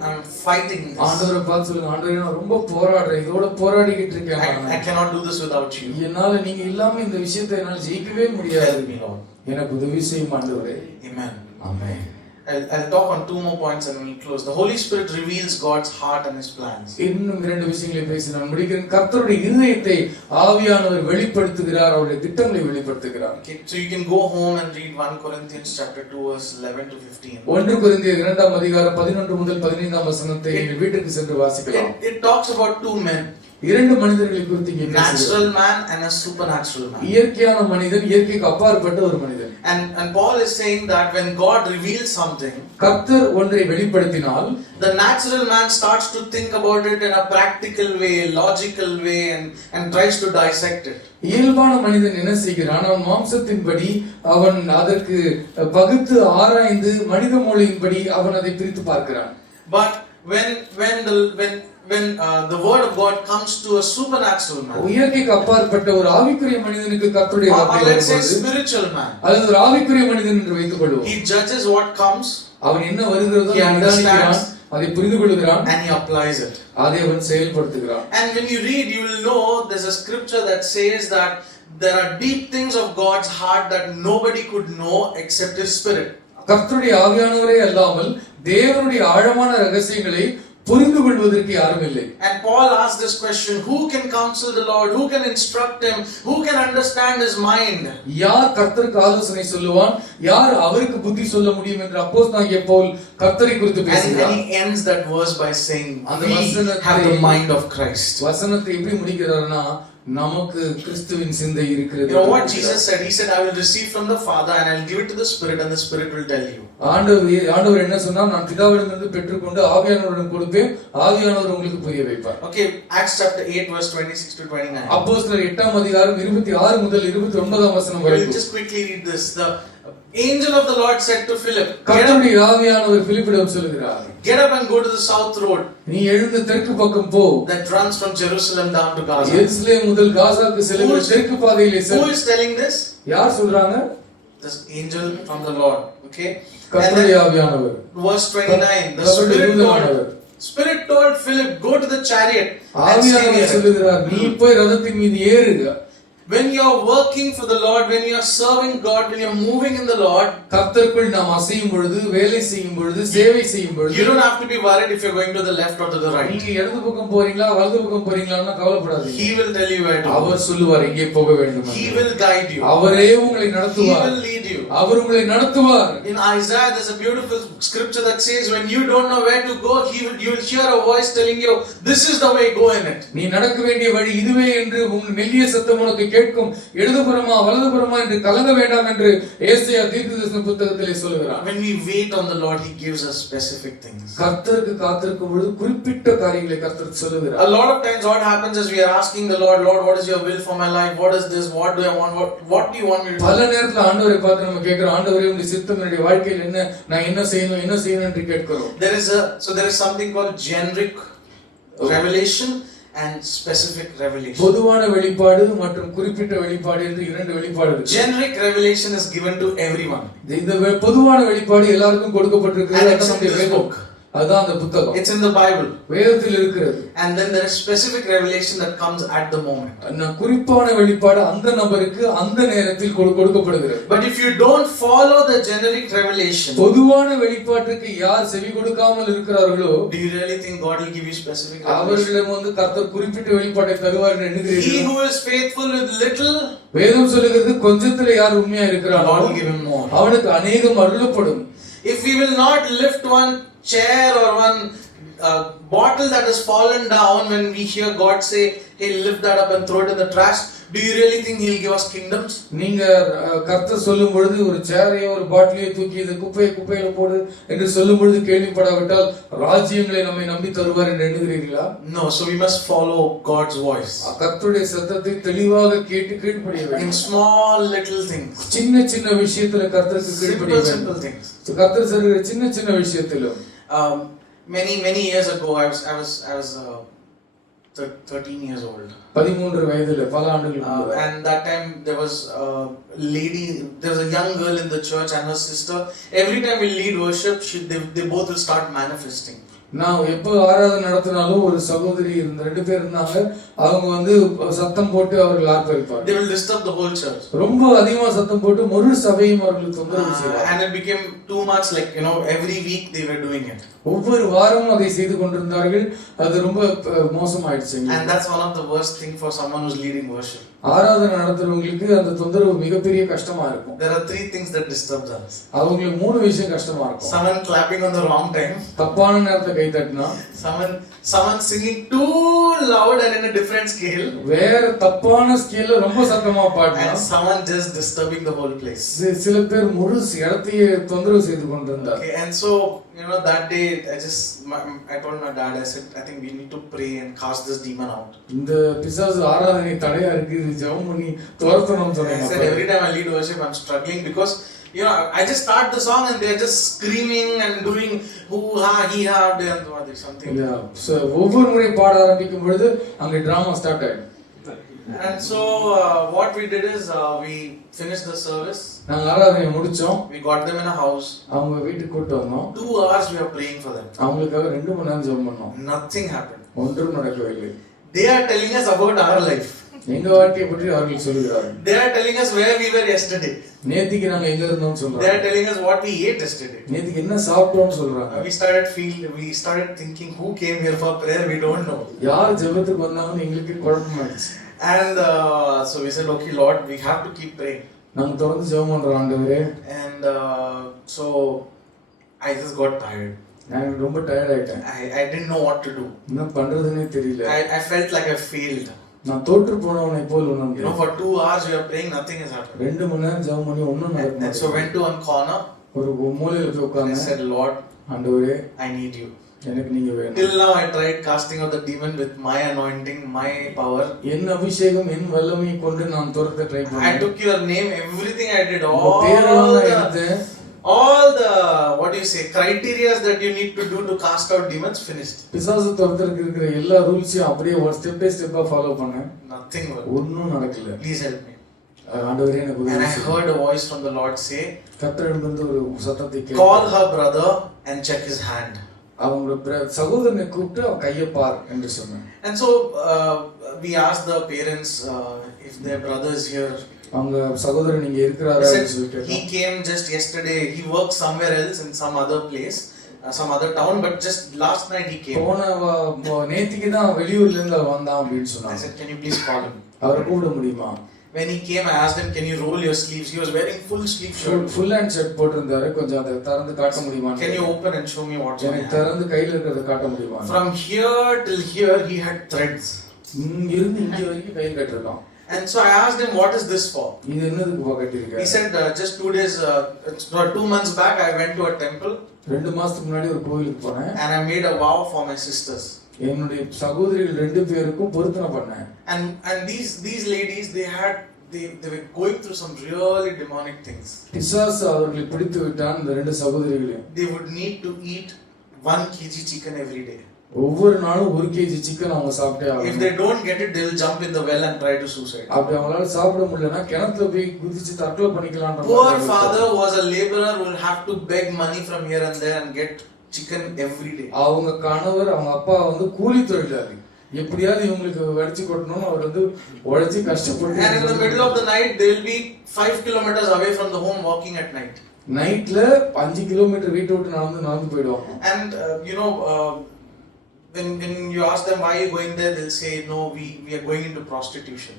I'm fighting this. ஆண்டவரை பார்த்து சொல்லுங்க, ஆண்டவரே நான் ரொம்ப போராடுறேன், இதோட போராடிக்கிட்டு இருக்கேன். I cannot do this without you. என்னால நீங்க இல்லாம இந்த விஷயத்தை என்னால ஜெயிக்கவே முடியாது. Help me, Lord. எனக்கு உதவி செய்யும் ஆண்டவரே. Amen. ஆமென். I'll talk on two more points and we'll close. The Holy Spirit reveals God's heart and His plans. இன்னும் இரண்டு விஷயங்களை பேசி நான் முடிக்கிறேன். கர்த்தருடைய இருதயத்தை ஆவியானவர் வெளிப்படுத்துகிறார், அவருடைய திட்டங்களை வெளிப்படுத்துகிறார். Okay, so you can go home and read 1 Corinthians chapter 2 verse 11 to 15. 1 கொரிந்தியர் 2ஆம் அதிகாரம் 11 முதல் 15ஆம் வசனத்தை நீங்கள் வீட்டுக்கு சென்று வாசிக்கலாம். It talks about two men. இரண்டு மனிதர்களை குறித்து இங்கே பேசுகிறது. Natural man and a supernatural man. இயற்கையான மனிதன், இயற்கைக்கு அப்பாற்பட்ட ஒரு மனிதன். And Paul is saying that when God reveals something, கர்த்தர் ஒன்றை வெளிப்படுத்தினால் the natural man starts to think about it in a practical way, logical way, and tries to dissect it. இயல்பான மனிதன் என்ன செய்கிறான்? அவன் மாம்சத்தின்படி அவன் அதற்கு பகுத்து ஆராய்ந்து மனித மூளையின்படி அவன் அதை பிரித்து பார்க்கிறான். But when the word of God comes to a supernatural man, இயற்கைக்கு அப்பாற்பட்ட ஒரு ஆவிக்குரிய மனிதனுக்கு கர்த்தருடைய வார்த்தை or let's say வரும்போது, spiritual man, அல்லது ஒரு ஆவிக்குரிய மனிதன் என்று வைத்துக் கொள்வோம், he judges what comes, அவன் என்ன வருகிறதோ he அதை நிதானிக்கிறான், அதை புரிந்து கொள்கிறான், and he applies it. அதை அவன் செயல்படுத்துகிறான். And when you read, you will know there's a scripture that says that there are deep things of God's heart that nobody could know except His Spirit. கர்த்தருடைய ஆவியானவரே அல்லாமல் தேவனுடைய ஆழமான ரகசியங்களை புரிந்து கொள்வதற்கு யாரும் இல்லை. And Paul asked this question, who can counsel the Lord, who can instruct him, who can understand his mind? யார் கர்த்தருக்கு ஆலோசனை சொல்லுவான், யார் அவருக்கு புத்தி சொல்ல முடியும் என்று அப்போஸ்தலனாகிய பவுல் கர்த்தரை குறித்து பேசுகிறார். And he ends that verse by saying, அந்த we வசனத்தை have the mind of Christ. வசனத்தை எப்படி முடிக்கிறார்னா, நமக்கு கிறிஸ்துவின் சிந்தை இருக்கிறது. You know what Jesus said? He said, I will receive from the Father and I'll give it to the Spirit and the Spirit will tell you. ஆண்டவர் என்ன சொன்னார்? நான் பிதாவிடமிருந்து பெற்றுக்கொண்டு ஆவியானவரிடம் கொடுப்பேன், ஆவியானவர் உங்களுக்கு புரிய வைப்பார். Okay, Acts chapter 8 verse 26 to 29. அப்போஸ்தலர் 8ஆம் அதிகாரம் 26 முதல் 29ஆம் வசனம் வரை. We'll just quickly read this. The angel of the Lord said to Philip, கர்த்தருடைய ஆவியானவர் பிலிப்பிடம் சொல்கிறார், get up and go to the south road நீ எழுந்து தெற்கு பக்கம் போ, that runs from Jerusalem down to Gaza. எருசலேம் முதல் காசாக்கு செல்லுகிற தெற்கு பாதையிலே செல். Who is telling this? யார் சொல்றாங்க? This angel from the Lord. Okay. கர்த்தருடைய ஆவியானவர். Verse 29. The Spirit told Philip, go to the chariot and stay ஆவியானவர் near it. சொல்லுகிறார், நீ போய் ரதத்தின் மீது ஏறு. When you are working for the Lord, when you are serving God, when you are moving in the Lord, கர்த்தருக்குள் நாம் அசையும் பொழுது, வேலை செய்யும் பொழுது, சேவை செய்யும் பொழுது, you don't have to be worried if you're going to the left or to the right. நீங்க இடது பக்கம் போறீங்களா வலது பக்கம் போறீங்களான்னா கவலைப்படாதீங்க. He will tell you where to go. அவர் சொல்லுவார் எங்கே போக வேண்டும். He will guide you. அவரே உங்களை He நடத்துவார். will lead you. அவர் உங்களை நடத்துவார். In Isaiah, there's a beautiful scripture that says, when you don't know where to go, you will hear a voice telling you, this is the way, go in it. நீ நடக்க வேண்டிய வழி இதுவே என்று உன் மெல்லிய சத்தம் உனக்கு கேட்கும். இடதுபுறமா வலதுபுறமா என்று கலங்க வேண்டாம் என்று ஏசாயா தீர்க்கதரிசன புத்தகத்திலே சொல்கிறார். When we wait on the Lord, He gives us specific things. கர்த்தருக்கு காத்திருக்கும் பொழுது குறிப்பிட்ட காரியங்களை கர்த்தர் சொல்லுகிறார். A lot of times what happens is we are asking the Lord, Lord, what is your will for my life? What is this? What do I want? What do you want me to do? பல நேரத்துல ஆண்டவரை பார்த்து நம்ம கேக்குறோம், ஆண்டவரே உம்முடைய சித்தம் என்னுடைய வாழ்க்கையில் என்ன, நான் என்ன செய்யணும் என்று கேட்கிறோம். There is something called generic revelation and specific revelation. பொதுவான வெளிப்பாடு மற்றும் குறிப்பிட்ட வெளிப்பாடு என்று இரண்டு வெளிப்பாடு இருக்கு. Generic revelation is given to everyone. இந்த பொதுவான வெளிப்பாடு எல்லாருக்கும் கொடுக்கப்பட்டிருக்கிறது. And it's in this book. அதான் அந்த புத்தகம். It's in the Bible. வேதத்தில் இருக்கிறது. And then there is specific revelation that comes at the moment. அந்த குறிப்பான வெளிப்பாடு அந்த நபருக்கு அந்த நேரத்தில் கொடுக்கப்படுகிறது. But if you don't follow the generic revelation, பொதுவான வெளிப்பாட்டுக்கு யார் செவி கொடுக்காமல் இருக்கிறார்களோ, do you really think God will give you specific revelation? அவர்களிடம் வந்து கர்த்தர் குறிப்பிட்ட வெளிப்பாட்டை தருவார் என்று எண்ணுகிறீர்களா? He who is faithful with little, வேதம் சொல்லுகிறது கொஞ்சத்திலே யார் உண்மையா இருக்கிறானோ God will give him more. அவனுக்கு அநேகம் அருளப்படும். If we will not lift one chair or one bottle that has fallen down when we hear God say, hey, lift that up and throw it in the trash, do you really think He'll give us kingdoms? நீங்க கர்த்தர் சொல்லும் பொழுது ஒரு சேரையோ ஒரு பாட்டிலையோ தூக்கி இந்த குப்பையில போடு என்று சொல்லும் பொழுது கேள்விப்படாவிட்டால் ராஜ்யங்களை நம்மை நம்பி தருவார் என்று எண்ணுகிறீர்களா? No, so we must follow God's voice. கர்த்தருடைய சத்தத்தை தெளிவாக கேட்டு கீழ்ப்படிய வேண்டும். In small little things. சின்ன சின்ன விஷயத்துல கர்த்தருக்கு கீழ்ப்படிய வேண்டும். Simple things. கர்த்தர் சொல்ற சின்ன சின்ன விஷயத்திலும் many years ago I was 13 years old. 13 வயதில பல ஆண்டுகளுக்கு முன்பு. And that time there was a young girl in the church and her sister. Every time we lead worship, they both will start manifesting. நான் எப்போ ஆராதனை நடத்தினாலும் ஒரு சகோதரி ரெண்டு பேர் இருந்தாங்க. அவங்க வந்து சத்தம் போட்டு அவர்கள் ஆர்ப்பரிப்பார்கள். They will disturb the whole church. ரொம்ப அதிகமா சத்தம் போட்டு முழு சபையும் அவர்கள் தொந்தரவு செய்வார்கள். And it became too much, like, you know, every week they were doing it. ஒவ்வொரு வாரமும் அதை செய்து கொண்டிருந்தார்கள். அது ரொம்ப மோசமாயிடுச்சு. And that's one of the worst thing for someone who's leading worship. ஆராதனை நடத்துறவங்களுக்கு அந்த தொந்தரவு மிகப்பெரிய கஷ்டமா இருக்கும். There are three things that disturbs us. அவங்களுக்கு மூணு விஷயம் கஷ்டமா இருக்கும். Someone clapping on the wrong time. தப்பான நேரத்துல கை தட்டினா. Someone singing too loud and in a different scale. வேற தப்பான ஸ்கேல்ல ரொம்ப சத்தமா பாடினா. And someone just disturbing the whole place. சில பேர் முழு இடத்தையே தொந்தரவு செய்து கொண்டிருந்தார். Okay, and so, you know, that day I told my dad, I said, I think we need to pray and cast this demon out. இந்த பிசாசு ஆராதனை தடையா இருக்கு, ஜெபம் பண்ணி துரத்தணும்னு சொன்னேன். I said every time I lead worship I'm struggling because, you know, I just start the song and they're just screaming and doing hoo ha he ha and something. Yeah, so ஒவ்வொரு முறை பாட ஆரம்பிக்கும் பொழுது அங்க drama start ஆயிடும். And so what we did is we finished the service. நாங்க ஆராதனை முடிச்சோம். We got them in a house. அவங்க வீட்டுக்கு கூட்டி வந்தோம். 2 hours we were praying for them. அவங்களுக்காக 2 மணி நேரம் ஜெபம் பண்ணோம். Nothing happened. ஒன்றும் நடக்கவில்லை. They are telling us about our life. எங்க வாழ்க்கையை பற்றி அவர்கள் சொல்லுகிறார்கள். They are telling us where we were yesterday. நேத்திக்கு நாங்க எங்க இருந்தோம்னு சொல்றாங்க. They are telling us what we ate yesterday. நேத்திக்கு என்ன சாப்பிட்டோம்னு சொல்றாங்க. We started thinking who came here for prayer, we don't know. யார் ஜெபத்துக்கு வந்தாங்கன்னு எங்களுக்கு குழப்பமாயிடுச்சு. And so we said, okay Lord, we have to keep praying. நாங்க தொடர்ந்து ஜெபம் பண்றோம் ஆண்டவரே. And so I just got tired. நான் ரொம்ப டயர்ட் ஆயிட்டேன். I didn't know what to do. என்ன பண்றதுன்னே தெரியல. I felt like I failed. நான் தோற்று போனவனை போல் உணர்ந்தேன். You know, for 2 hours we were praying, nothing is happening. 2 மணி நேரம் ஜெபம் பண்ணி ஒண்ணும் நடக்கல. And so went to one corner. ஒரு மூலையில போய் I உட்கார்ந்தேன். said, Lord, ஆண்டவரே, I need you. எனக்கு நீங்க வேணும். Till now I tried casting out the demon with my anointing, my power. என் அபிஷேகம் என் வல்லமையை கொண்டு நான் துரத்த ட்ரை பண்ணேன். I took your name, everything I did, all the what do you say, criteria that you need to do to cast out demons, finished. பிசாசு துரத்துறதுக்கு இருக்கிற எல்லா ரூல்ஸையும் அப்படியே ஒரு ஸ்டெப் பை ஸ்டெப்பா ஃபாலோ பண்ணேன். Nothing worked. ஒண்ணும் நடக்கல. Please help me. ஆண்டவரே எனக்கு உதவி And I செய்யுங்க. heard a voice from the Lord say, கர்த்தரிடமிருந்து ஒரு சத்தத்தை கேட்டேன். call her brother and check his hand. அவங்க சகோதரனை கூப்பிட்டு அவ கையை பார் என்று சொன்னான். And so we asked the parents if their brother is here. அவங்க சகோதரன் இங்க இருக்கிறாரா என்று சொல்லி He came just yesterday. He works somewhere else in some other place, some other town, but just last night he came. போன நேத்திக்கு தான் வெளியூர்ல இருந்து வந்தான் அப்படின்னு I சொன்னாங்க. said, can you please call him? அவரை கூப்பிட முடியுமா? When he came, I asked him, can you roll your sleeves? He was wearing full sleeve shirt. Full hand shirt போட்டிருந்தாரு. கொஞ்சம் அதை திறந்து காட்ட முடியுமா? Can you open and show me what's on எனக்கு it? திறந்து கையில இருக்கிறத காட்ட முடியுமா? From here till here he had threads. இருந்து இங்க வரைக்கும் கையில் கட்டிருக்கான். And so I asked him, what is this for? இது என்னதுக்கு கட்டிருக்க? He said, just 2 days, 2 months back I went to a temple. 2 மாசத்துக்கு முன்னாடி ஒரு கோயிலுக்கு போனேன். And I made a vow for my sisters. என்னுடைய சகோதரிகள் 2 பேருக்கும் பொருத்தனை பண்ணேன். And these ladies, they were going through some really demonic things. பிசாசு அவர்களை பிடித்து விட்டான் இந்த 2 சகோதரிகளையும். They would need to eat 1 kg chicken every day. ஒவ்வொரு நாளும் 1 kg சிக்கன் அவங்க சாப்பிட்டே ஆகணும். If they don't get it, they'll jump in the well and try to suicide. அப்படி அவங்களால சாப்பிட முடியலனா கிணத்துல போய் குதிச்சு தற்கொலை பண்ணிக்கலாம்ன்ற Poor father was a laborer who will have to beg money from here and there and get chicken every day. அவங்க கணவர் அவங்க அப்பா வந்து கூலி தொழிலாளி. எப்படியாவது இவங்களுக்கு வடிச்சு கொட்டணும்னு அவர் வந்து உழைச்சி கஷ்டப்பட்டு. And in the middle of the night they will be 5 kilometers away from the home walking at night. நைட்ல 5 கிலோமீட்டர் வீட்டை விட்டு நடந்து போயிடுவாங்க. And you know, when you ask them why you going there, they'll say no, we are going into prostitution.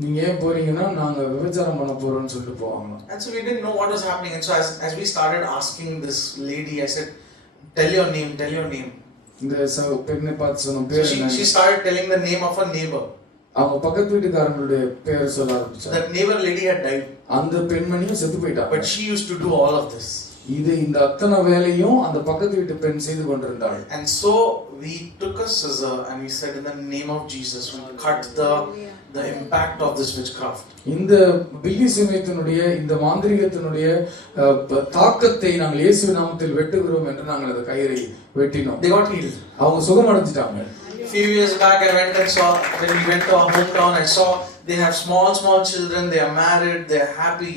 நீங்க ஏன் போறீங்கன்னா நாங்க விபச்சாரம் பண்ண போறோம்னு சொல்லிட்டு போவாங்க. And so we didn't know what was happening. And so as we started asking this lady, I said, tell your name. இந்த பெண்ணை பார்த்து சொன்ன பேர் என்ன? She started telling the name of a neighbor. அவங்க பக்கத்து வீட்டுக்காரங்களுடைய பேர் சொல்ல ஆரம்பிச்சாங்க. That neighbor lady had died. அந்த பெண்மணியும் செத்து போயிட்டா. But she used to do all of this. இந்த அத்தனை வேலையும் அந்த பக்கத்து வீட்டு பெண் செய்து கொண்டிருந்தாள். And so we took a scissor and we said, in the name of Jesus, we cut the impact of this witchcraft. இந்த பில்லி சூனியத்தினுடைய இந்த மாந்திரீகத்தினுடைய தாக்கத்தை நாங்கள் இயேசு நாமத்தில் வெட்டுகிறோம் என்று நாங்கள் அந்த கயிறை வெட்டினோம். They got healed. அவங்க சுகமடைஞ்சிட்டாங்க. Few years back I went and saw, when we went to our hometown, I saw they have small children, they are married, they are happy.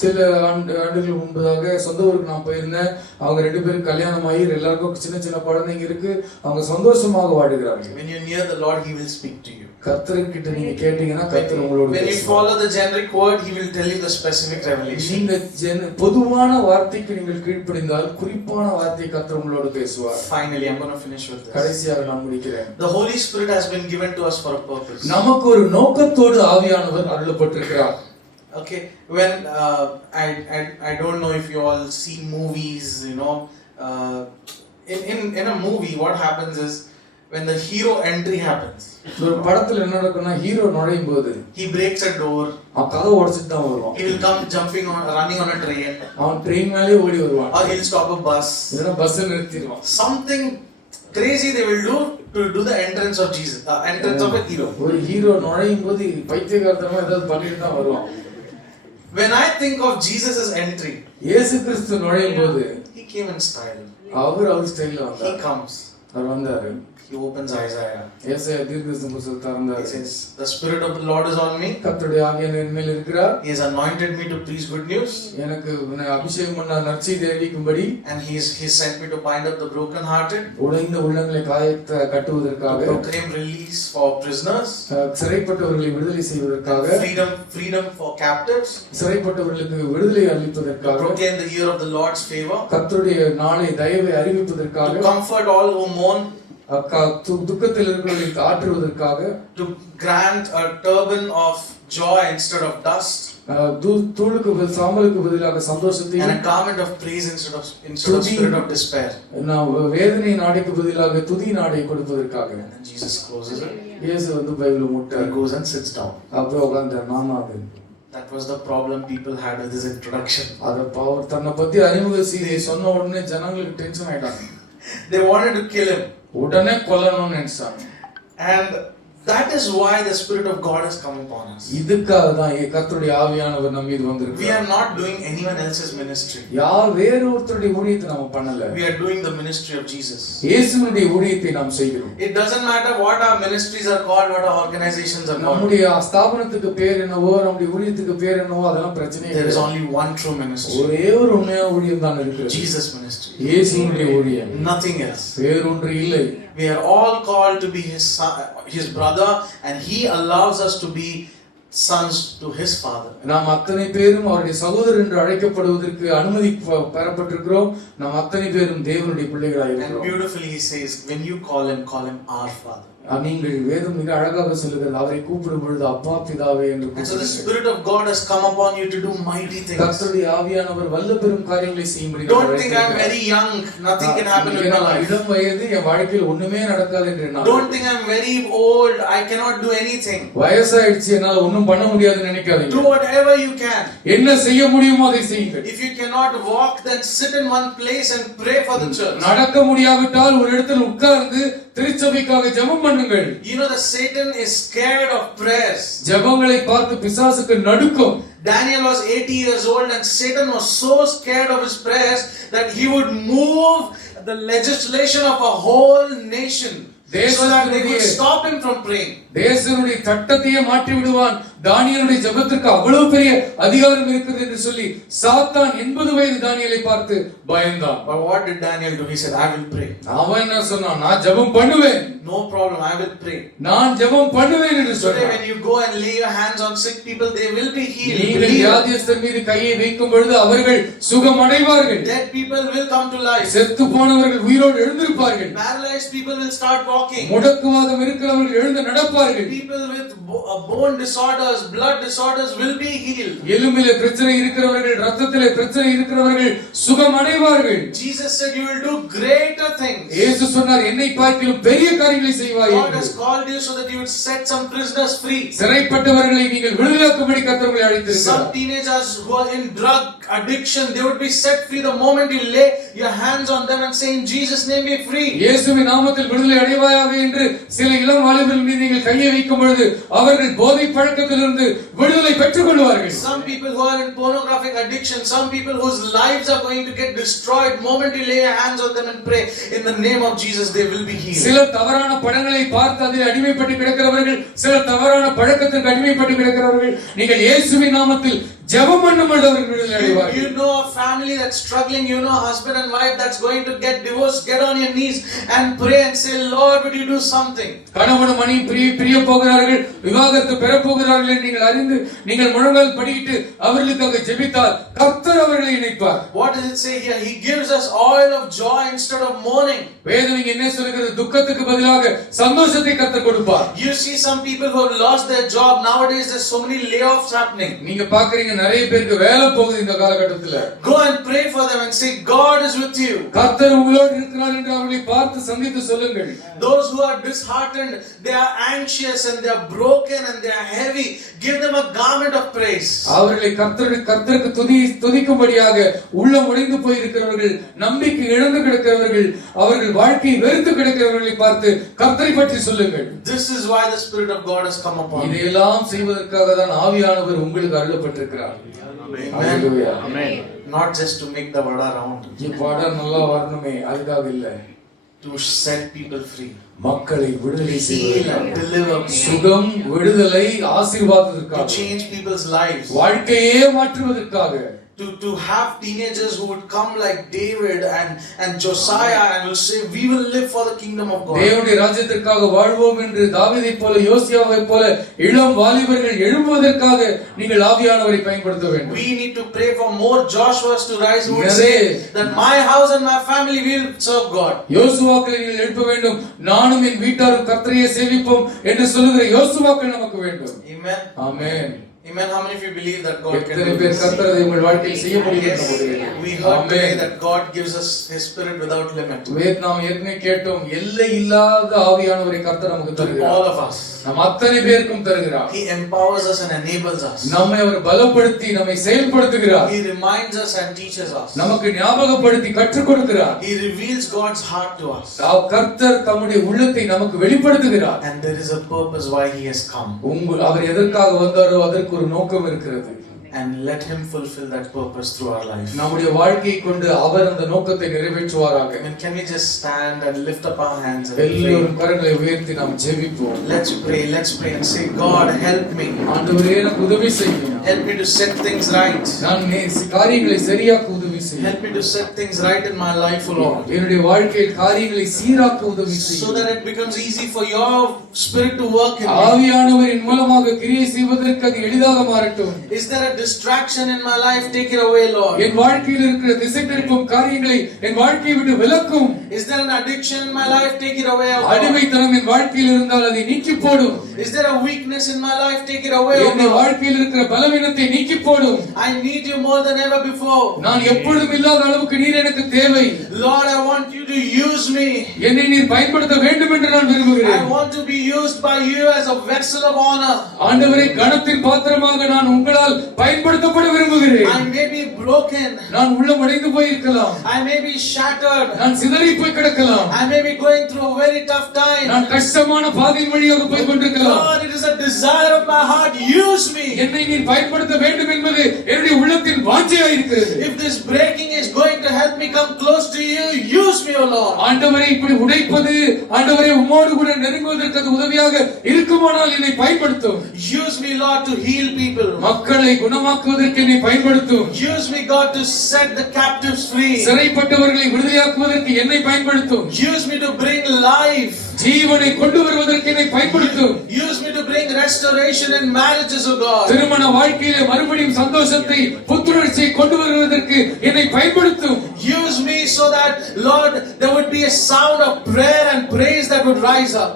சில ஆண்டுகள் முன்பதாக சொந்த ஊருக்கு நான் போயிருந்தேன். அவங்க 2 பேரும் கல்யாணம் ஆகி எல்லாருக்கும் சின்ன சின்ன குழந்தைங்க இருக்கு. அவங்க சந்தோஷமாக வாழுகிறார்கள். When you're near the Lord, He will speak to you. கர்த்தர்கிட்ட நீங்க கேட்டீங்கன்னா கர்த்தர் உங்களோட When you பேசுவார். follow the generic word, He will tell you the specific revelation. நீங்க பொதுவான வார்த்தைக்கு நீங்கள் கீழ்ப்படிந்தால் குறிப்பான வார்த்தையை கர்த்தர் உங்களோட பேசுவார். Finally, I'm going to finish with this. கடைசியாக நான் முடிக்கிறேன். The Holy Spirit has been given to us for a purpose. நமக்கு ஒரு நோக்கத்தோடு ஆவியானவர் அருளப்பட்டிருக்கிறார். Okay, when I don't know if you all see movies, you know, in a movie, what happens is when the hero entry happens, ஒரு படத்துல என்ன நடக்கும்னா ஹீரோ நுழையும் போது he breaks a door, அவன் கதவை உடைச்சிட்டு தான் வருவான். he will come running on a train, அவன் ட்ரெயின் மேலே ஓடி வருவான். or he'll stop a bus. இல்லைன்னா பஸ் நிறுத்திடுவான். Something crazy they will do the entrance of Jesus, entrance of a hero. ஒரு ஹீரோ நுழையும் போது பைத்தியக்காரத்தனமா ஏதாவது பண்ணிட்டு தான் வருவான். When I think of Jesus' entry, இயேசு கிறிஸ்து நுழையும் போது He came in style. அவர் ஸ்டைல்ல He வந்தார். comes. அவர் வந்தாரு. He opens Isaiah. ஏசாயா தீர்க்கதரிசன புத்தகத்தை திறந்தாரு. He says, "The Spirit of the Lord is on me. கர்த்தருடைய ஆவியானவர் என் மேல் இருக்கிறார். He has anointed me to preach good news, எனக்கு அபிஷேகம் பண்ணார் நற்செய்தி அறிவிக்கும்படி. and He sent me to bind up the brokenhearted, உடைந்த உள்ளங்களை காயத்தை கட்டுவதற்காக, to proclaim release for prisoners, சிறைப்பட்டவர்களை விடுதலை செய்வதற்காக, freedom for captives, சிறைப்பட்டவர்களுக்கு விடுதலை அளிப்பதற்காக, proclaim the year of the Lord's favor, கர்த்தருடைய நாளை தயவை அறிவிப்பதற்காக, to comfort all who mourn, துக்கத்தில் இருக்கிறவர்களுக்கு ஆற்றுவதற்காக, to grant a turban of joy instead of dust, தூளுக்கு சாம்பலுக்கு பதிலாக சந்தோஷத்தை, and a garment of praise instead of spirit of despair. வேதனை நாடைக்கு பதிலாக துதி நாடை கொடுப்பதற்காக. And then Jesus closes it. இயேசு பைபிளை He மூட்டார். goes and sits down. அப்படியே உட்கார்ந்தார். நானாது. That was the problem people had with his introduction. அத அவர் தன்னை பத்தி அறிமுக செய்தியை சொன்ன உடனே ஜனங்களுக்கு டென்ஷன் ஆயிட்டாங்க. They wanted to kill him. உடனே கொல்லணும்னு நினைச்சாங்க. And that is why the Spirit of God has come upon us. இதுக்காக தான் கர்த்தருடைய ஆவியானவர் நம்ம மீது We வந்திருக்கிறார். are not doing anyone else's ministry. யார் வேறு ஒருத்தருடைய ஊழியத்தை நாம பண்ணல. We are doing the ministry of Jesus. இயேசுவினுடைய ஊழியத்தை நாம் செய்கிறோம். It doesn't matter what our ministries are called, what our organizations are called. நம்முடைய ஸ்தாபனத்துக்கு பேர் என்னவோ, நம்முடைய ஊழியத்துக்கு பேர் என்னவோ அதெல்லாம் பிரச்சனையே There is இல்லை. only one true ministry. ஒரே ஒரு உண்மையான ஊழியம் தான் இருக்கிறது. Jesus ministry. இயேசுவினுடைய ஊழியம். Nothing else. வேறொன்று இல்லை. We are all called to be his brother, and he allows us to be sons to his father. நாம் அத்தனை பேரும் அவருடைய சகோதரர் என்று அழைக்கப்படுவதற்கு அனுமதி பெறப்பட்டிருக்கிறோம். நாம் அத்தனை பேரும் தேவனுடைய பிள்ளைகளாக And இருக்கிறோம். beautifully he says, when you call him our father. நீங்கள் வேதம் மிக அழகாக சொல்லுகிறது, அவரை கூப்பிடும் பொழுது அப்பா பிதாவே என்று And so the கூப்பிடுங்கள். Spirit of God has come upon you to do mighty things. கர்த்தருடைய ஆவியானவர் வல்ல பெரும் காரியங்களை செய்யும்படி Don't think I'm very young, nothing can happen in my life. இளம் வயது என் வாழ்க்கையில் ஒண்ணுமே நடக்காது என்று நான் Don't think I'm very old, I cannot do anything. வயசாயிடுச்சு என்னால ஒண்ணும் பண்ண முடியாதுன்னு நினைக்காதீங்க. Do whatever you can. என்ன செய்ய முடியுமோ அதை செய்யுங்கள். If you cannot walk, then sit in one place and pray for the church. நடக்க முடியாவிட்டால் ஒரு இடத்தில் உட்கார்ந்து திருச்சபைக்காக ஜெபம் பண்ணுங்கள். You know that Satan is scared of prayers. ஜெபங்களை பார்த்து பிசாசுக்கு நடுக்கம். Daniel was 80 years old and Satan was so scared of his prayers that he would move the legislation of a whole nation so that they could stop him from praying. தேசனுடைய சட்டத்தையே மாற்றி விடுவான். தானியேலுடைய ஜெபத்திற்கு அவ்வளவு பெரிய அதிகாரம் இருக்குது என்று சொல்லி சாத்தான் 80 வயது தானியேலை பார்த்து பயந்தான். But what did Daniel do? He said, I will pray. அவன் என்ன சொன்னான்? நான் ஜெபம் பண்ணுவேன். No problem, I will pray. நான் ஜெபம் பண்ணுவேன் என்று Today சொன்னான். when you go and lay your hands on sick people, they will be healed. நீங்கள் வியாதியஸ்தர் மீது கையை வைக்கும் பொழுது அவர்கள் சுகம் அடைவார்கள். Dead people will come to life. செத்து போனவர்கள் உயிரோடு எழுந்திருப்பார்கள். Paralyzed people will start walking. முடக்குவாதம் இருக்கிறவர்கள் எழுந்து நடப்பார்கள். People with bone disorders, blood disorders will be healed. எலும்பிலே பிரச்சனை இருக்கிறவர்கள், இரத்தத்திலே பிரச்சனை இருக்கிறவர்கள் சுகம் அடைவார்கள். Jesus said you will do greater things. இயேசு சொன்னார், என்னை பார்க்கிலும் பெரிய காரியங்களை செய்வாய். God has called you so that you would set some prisoners free. சிறைப்பட்டவர்களை நீங்கள் விடுதலையாக்கும்படி கர்த்தர் உங்களை அழைத்திருக்கிறார். Some teenagers who are in drug addiction, they would be set free the moment you lay your hands on them and say in Jesus name be free. இயேசுவின் நாமத்தில் விடுதலை அடைவாயாக என்று சில இளம் வாலிபர்கள் மீது நீங்கள் கையை வைக்கும் பொழுது அவர்கள் போதை பழக்கத்திலிருந்து விடுதலை பெற்றுக் கொள்வார்கள். Some people who are in pornographic addiction, some people whose lives are going to get destroyed, moment you lay your hands on them and pray in the name of Jesus, they will be healed. சிலர் தவறான படங்களை பார்த்து அதில் அடிமைப்பட்டு கிடக்கிறவர்கள், சிலர் தவறான பழக்கத்திற்கு அடிமைப்பட்டு கிடக்கிறவர்கள், நீங்கள் இயேசுவின் நாமத்தில் ஜெபம் பண்ணும் பொழுது அவர்கள் விடுதலை அடைவார்கள். You know a family that's struggling, you know a husband and wife that's going to get divorced, get on your knees and pray and say, Lord, would you do something? கணவனும் மனைவி பிரிய போகிறார்கள், விவாகரத்து பெற போகிறார்கள் என்று நீங்கள் அறிந்து நீங்கள் முழங்கால் படியிட்டு அவர்களுக்காக ஜெபித்தால் கர்த்தர் அவர்களை இணைப்பார். What does it say here? He gives us oil of joy instead of mourning. வேதம் இங்கே என்ன சொல்கிறது? துக்கத்துக்கு பதிலாக சந்தோஷத்தை கர்த்தர் கொடுப்பார். You see some people who have lost their job nowadays. There's so many layoffs happening. நீங்க பாக்குறீங்க நிறைய பேருக்கு வேலை போகுது இந்த காலகட்டத்துல. Go and pray for them and say, God is with you. கர்த்தர் உங்களோடு இருக்கிறார் என்று அவர்களை பார்த்து சந்தித்து சொல்லுங்கள். Those who are disheartened, they are anxious and they are broken and they are heavy, give them a garment of praise. அவர்களை கர்த்தருக்கு துதிக்கும்படியாக உள்ளம் உடைந்து போய் இருக்கிறவர்கள், நம்பிக்கை இழந்து கிடக்கிறவர்கள், அவர்கள் வாழ்க்கையை வெறுத்து கிடக்கிறவர்களை பார்த்து கர்த்தரை பற்றி சொல்லுங்கள். This is why the Spirit of God has come upon you. இதையெல்லாம் செய்வதற்காக தான் ஆவியானவர் உங்களுக்கு அருளப்பட்டிருக்கிறார். Amen. Not just to make the vada round. இப்பாடம் நல்லா வரணுமே அதுக்காக இல்ல. To set people free. மக்களை விடுதலை செய்வதற்காக. Deliver. சுகம், விடுதலை, ஆசீர்வாதத்திற்காக. To change people's lives. வாழ்க்கையே மாற்றுவதற்காக. To have teenagers who would come like David and Josiah and will say, we will live for the kingdom of God. தேவனுடைய ராஜ்யத்திற்காக வாழ்வோம் என்று தாவீதைப் போல யோசியாவைப் போல இளம் வாலிபர்கள் எழும்புவதற்காக நீங்கள் ஆவியானவரை பயன்படுத்த வேண்டும். We need to pray for more Joshuas to rise who would say that my house and my family will serve God. யோசுவாக்களை நீங்கள் எழுப்ப வேண்டும். நானும் என் வீட்டாரும் கர்த்தரையே சேவிப்போம் என்று சொல்லுகிற யோசுவாக்கள் நமக்கு வேண்டும். Amen. ஆமென். Amen. How many of you believe that God can எத்தனை do பேர் this? கர்த்தரை உங்கள் வாழ்க்கையில் செய்ய முடியும் என்று நம்புகிறீர்கள்? We heard today that God gives us His Spirit without limit. நாம் ஏற்கனவே கேட்டோம், எல்லை இல்லாத ஆவியானவரை கர்த்தர் நமக்கு To தருகிறார். all of us. நம் அத்தனை பேருக்கும் தருகிறார். He empowers us and enables us. நம்மை அவர் பலப்படுத்தி நம்மை செயல்படுத்துகிறார். He reminds us and teaches us. நமக்கு ஞாபகப்படுத்தி கற்றுக் கொடுக்கிறார். He reveals God's heart to us. கர்த்தர் தம்முடைய உள்ளத்தை நமக்கு வெளிப்படுத்துகிறார். And there is a purpose why He has come. அவர் எதற்காக வந்தாரோ அதற்கு ஒரு நோக்கம் இருக்கிறது. And let Him fulfill that purpose through our life. நம்முடைய வாழ்க்கையை கொண்டு அவர் அந்த நோக்கத்தை நிறைவேற்றுவாராக. And can we just stand and lift up our hands and எல்லோரும் pray? கரங்களை உயர்த்தி நாம் ஜெபிப்போம். Let's pray and say, God, help me. ஆண்டவரே எனக்கு உதவி செய்யுங்க. Help me to set things right. நான் காரியங்களை சரியாக்க உதவி செய்யுங்க. Help me to set things right in my life, O Lord. என்னுடைய வாழ்க்கையில் காரியங்களை சீராக்க உதவி So செய்யுங்க. that it becomes easy for your Spirit to work in me. ஆவியானவரின் மூலமாக கிரியை செய்வதற்கு அது எளிதாக மாறட்டும். Is there a distraction in my life? Take it away, Lord. என் வாழ்க்கையில் இருக்கிற திசை திருப்பும் காரியங்களை என் வாழ்க்கையை விட்டு விலக்கும். Is there an addiction in my life? Take it away, O Lord. அடிமைத்தனம் என் வாழ்க்கையில் இருந்தால் அதை நீக்கி போடும். Is there a weakness in my life? Take it away, O என் Lord. வாழ்க்கையில் இருக்கிற பலவீனத்தை நீக்கி போடும். I need you more than ever before. நான் எப்பொழுதும் இல்லாத அளவுக்கு நீர் எனக்கு தேவை. Lord, I want you to use me. என்னை நீர் பயன்படுத்த வேண்டும் என்று நான் I விரும்புகிறேன். want to be used by you as a vessel of honor. ஆண்டவரே, கனத்தின் பாத்திரமாக நான் உங்களால் பயன்படுத்தப்பட விரும்புகிறேன். I may be broken. நான் உள்ளம் உடைந்து போய் இருக்கலாம். I may be shattered. நான் சிதறி போய் கிடக்கலாம். I may be going through a very tough time. நான் கஷ்டமான பாதையின் வழியாக போய் கொண்டிருக்கலாம். God, it is a desire of my heart. Use me. என்னை நீர் பயன்படுத்த வேண்டும் என்பது என்னுடைய உள்ளத்தின் வாஞ்சையாக இருக்கிறது. If this breaking is going to help me come close to you, use me, O Lord. ஆண்டவரே, இப்படி உடைப்பது ஆண்டவரே உம்மோடு கூட நெருங்குவதற்கு அது உதவியாக இருக்குமானால் என்னை பயன்படுத்தும். Use me, Lord, to heal people. மக்களை குணமாக்குவதற்கு என்னை பயன்படுத்தும். Use me, God, to set the captives free. சிறைப்பட்டவர்களை விடுதலையாக்குவதற்கு என்னை பயன்படுத்தும். Use me to bring life. ஜீவனை கொண்டு வருவதற்கு என்னை பயன்படுத்தும். Use me to bring restoration in marriages, O God. திருமண வாழ்க்கையிலே மறுபடியும் சந்தோஷத்தை புத்துணர்ச்சியை கொண்டு வருவதற்கு என்னை பயன்படுத்தும். Use me so that, Lord, there would be a sound of prayer and praise that would rise up.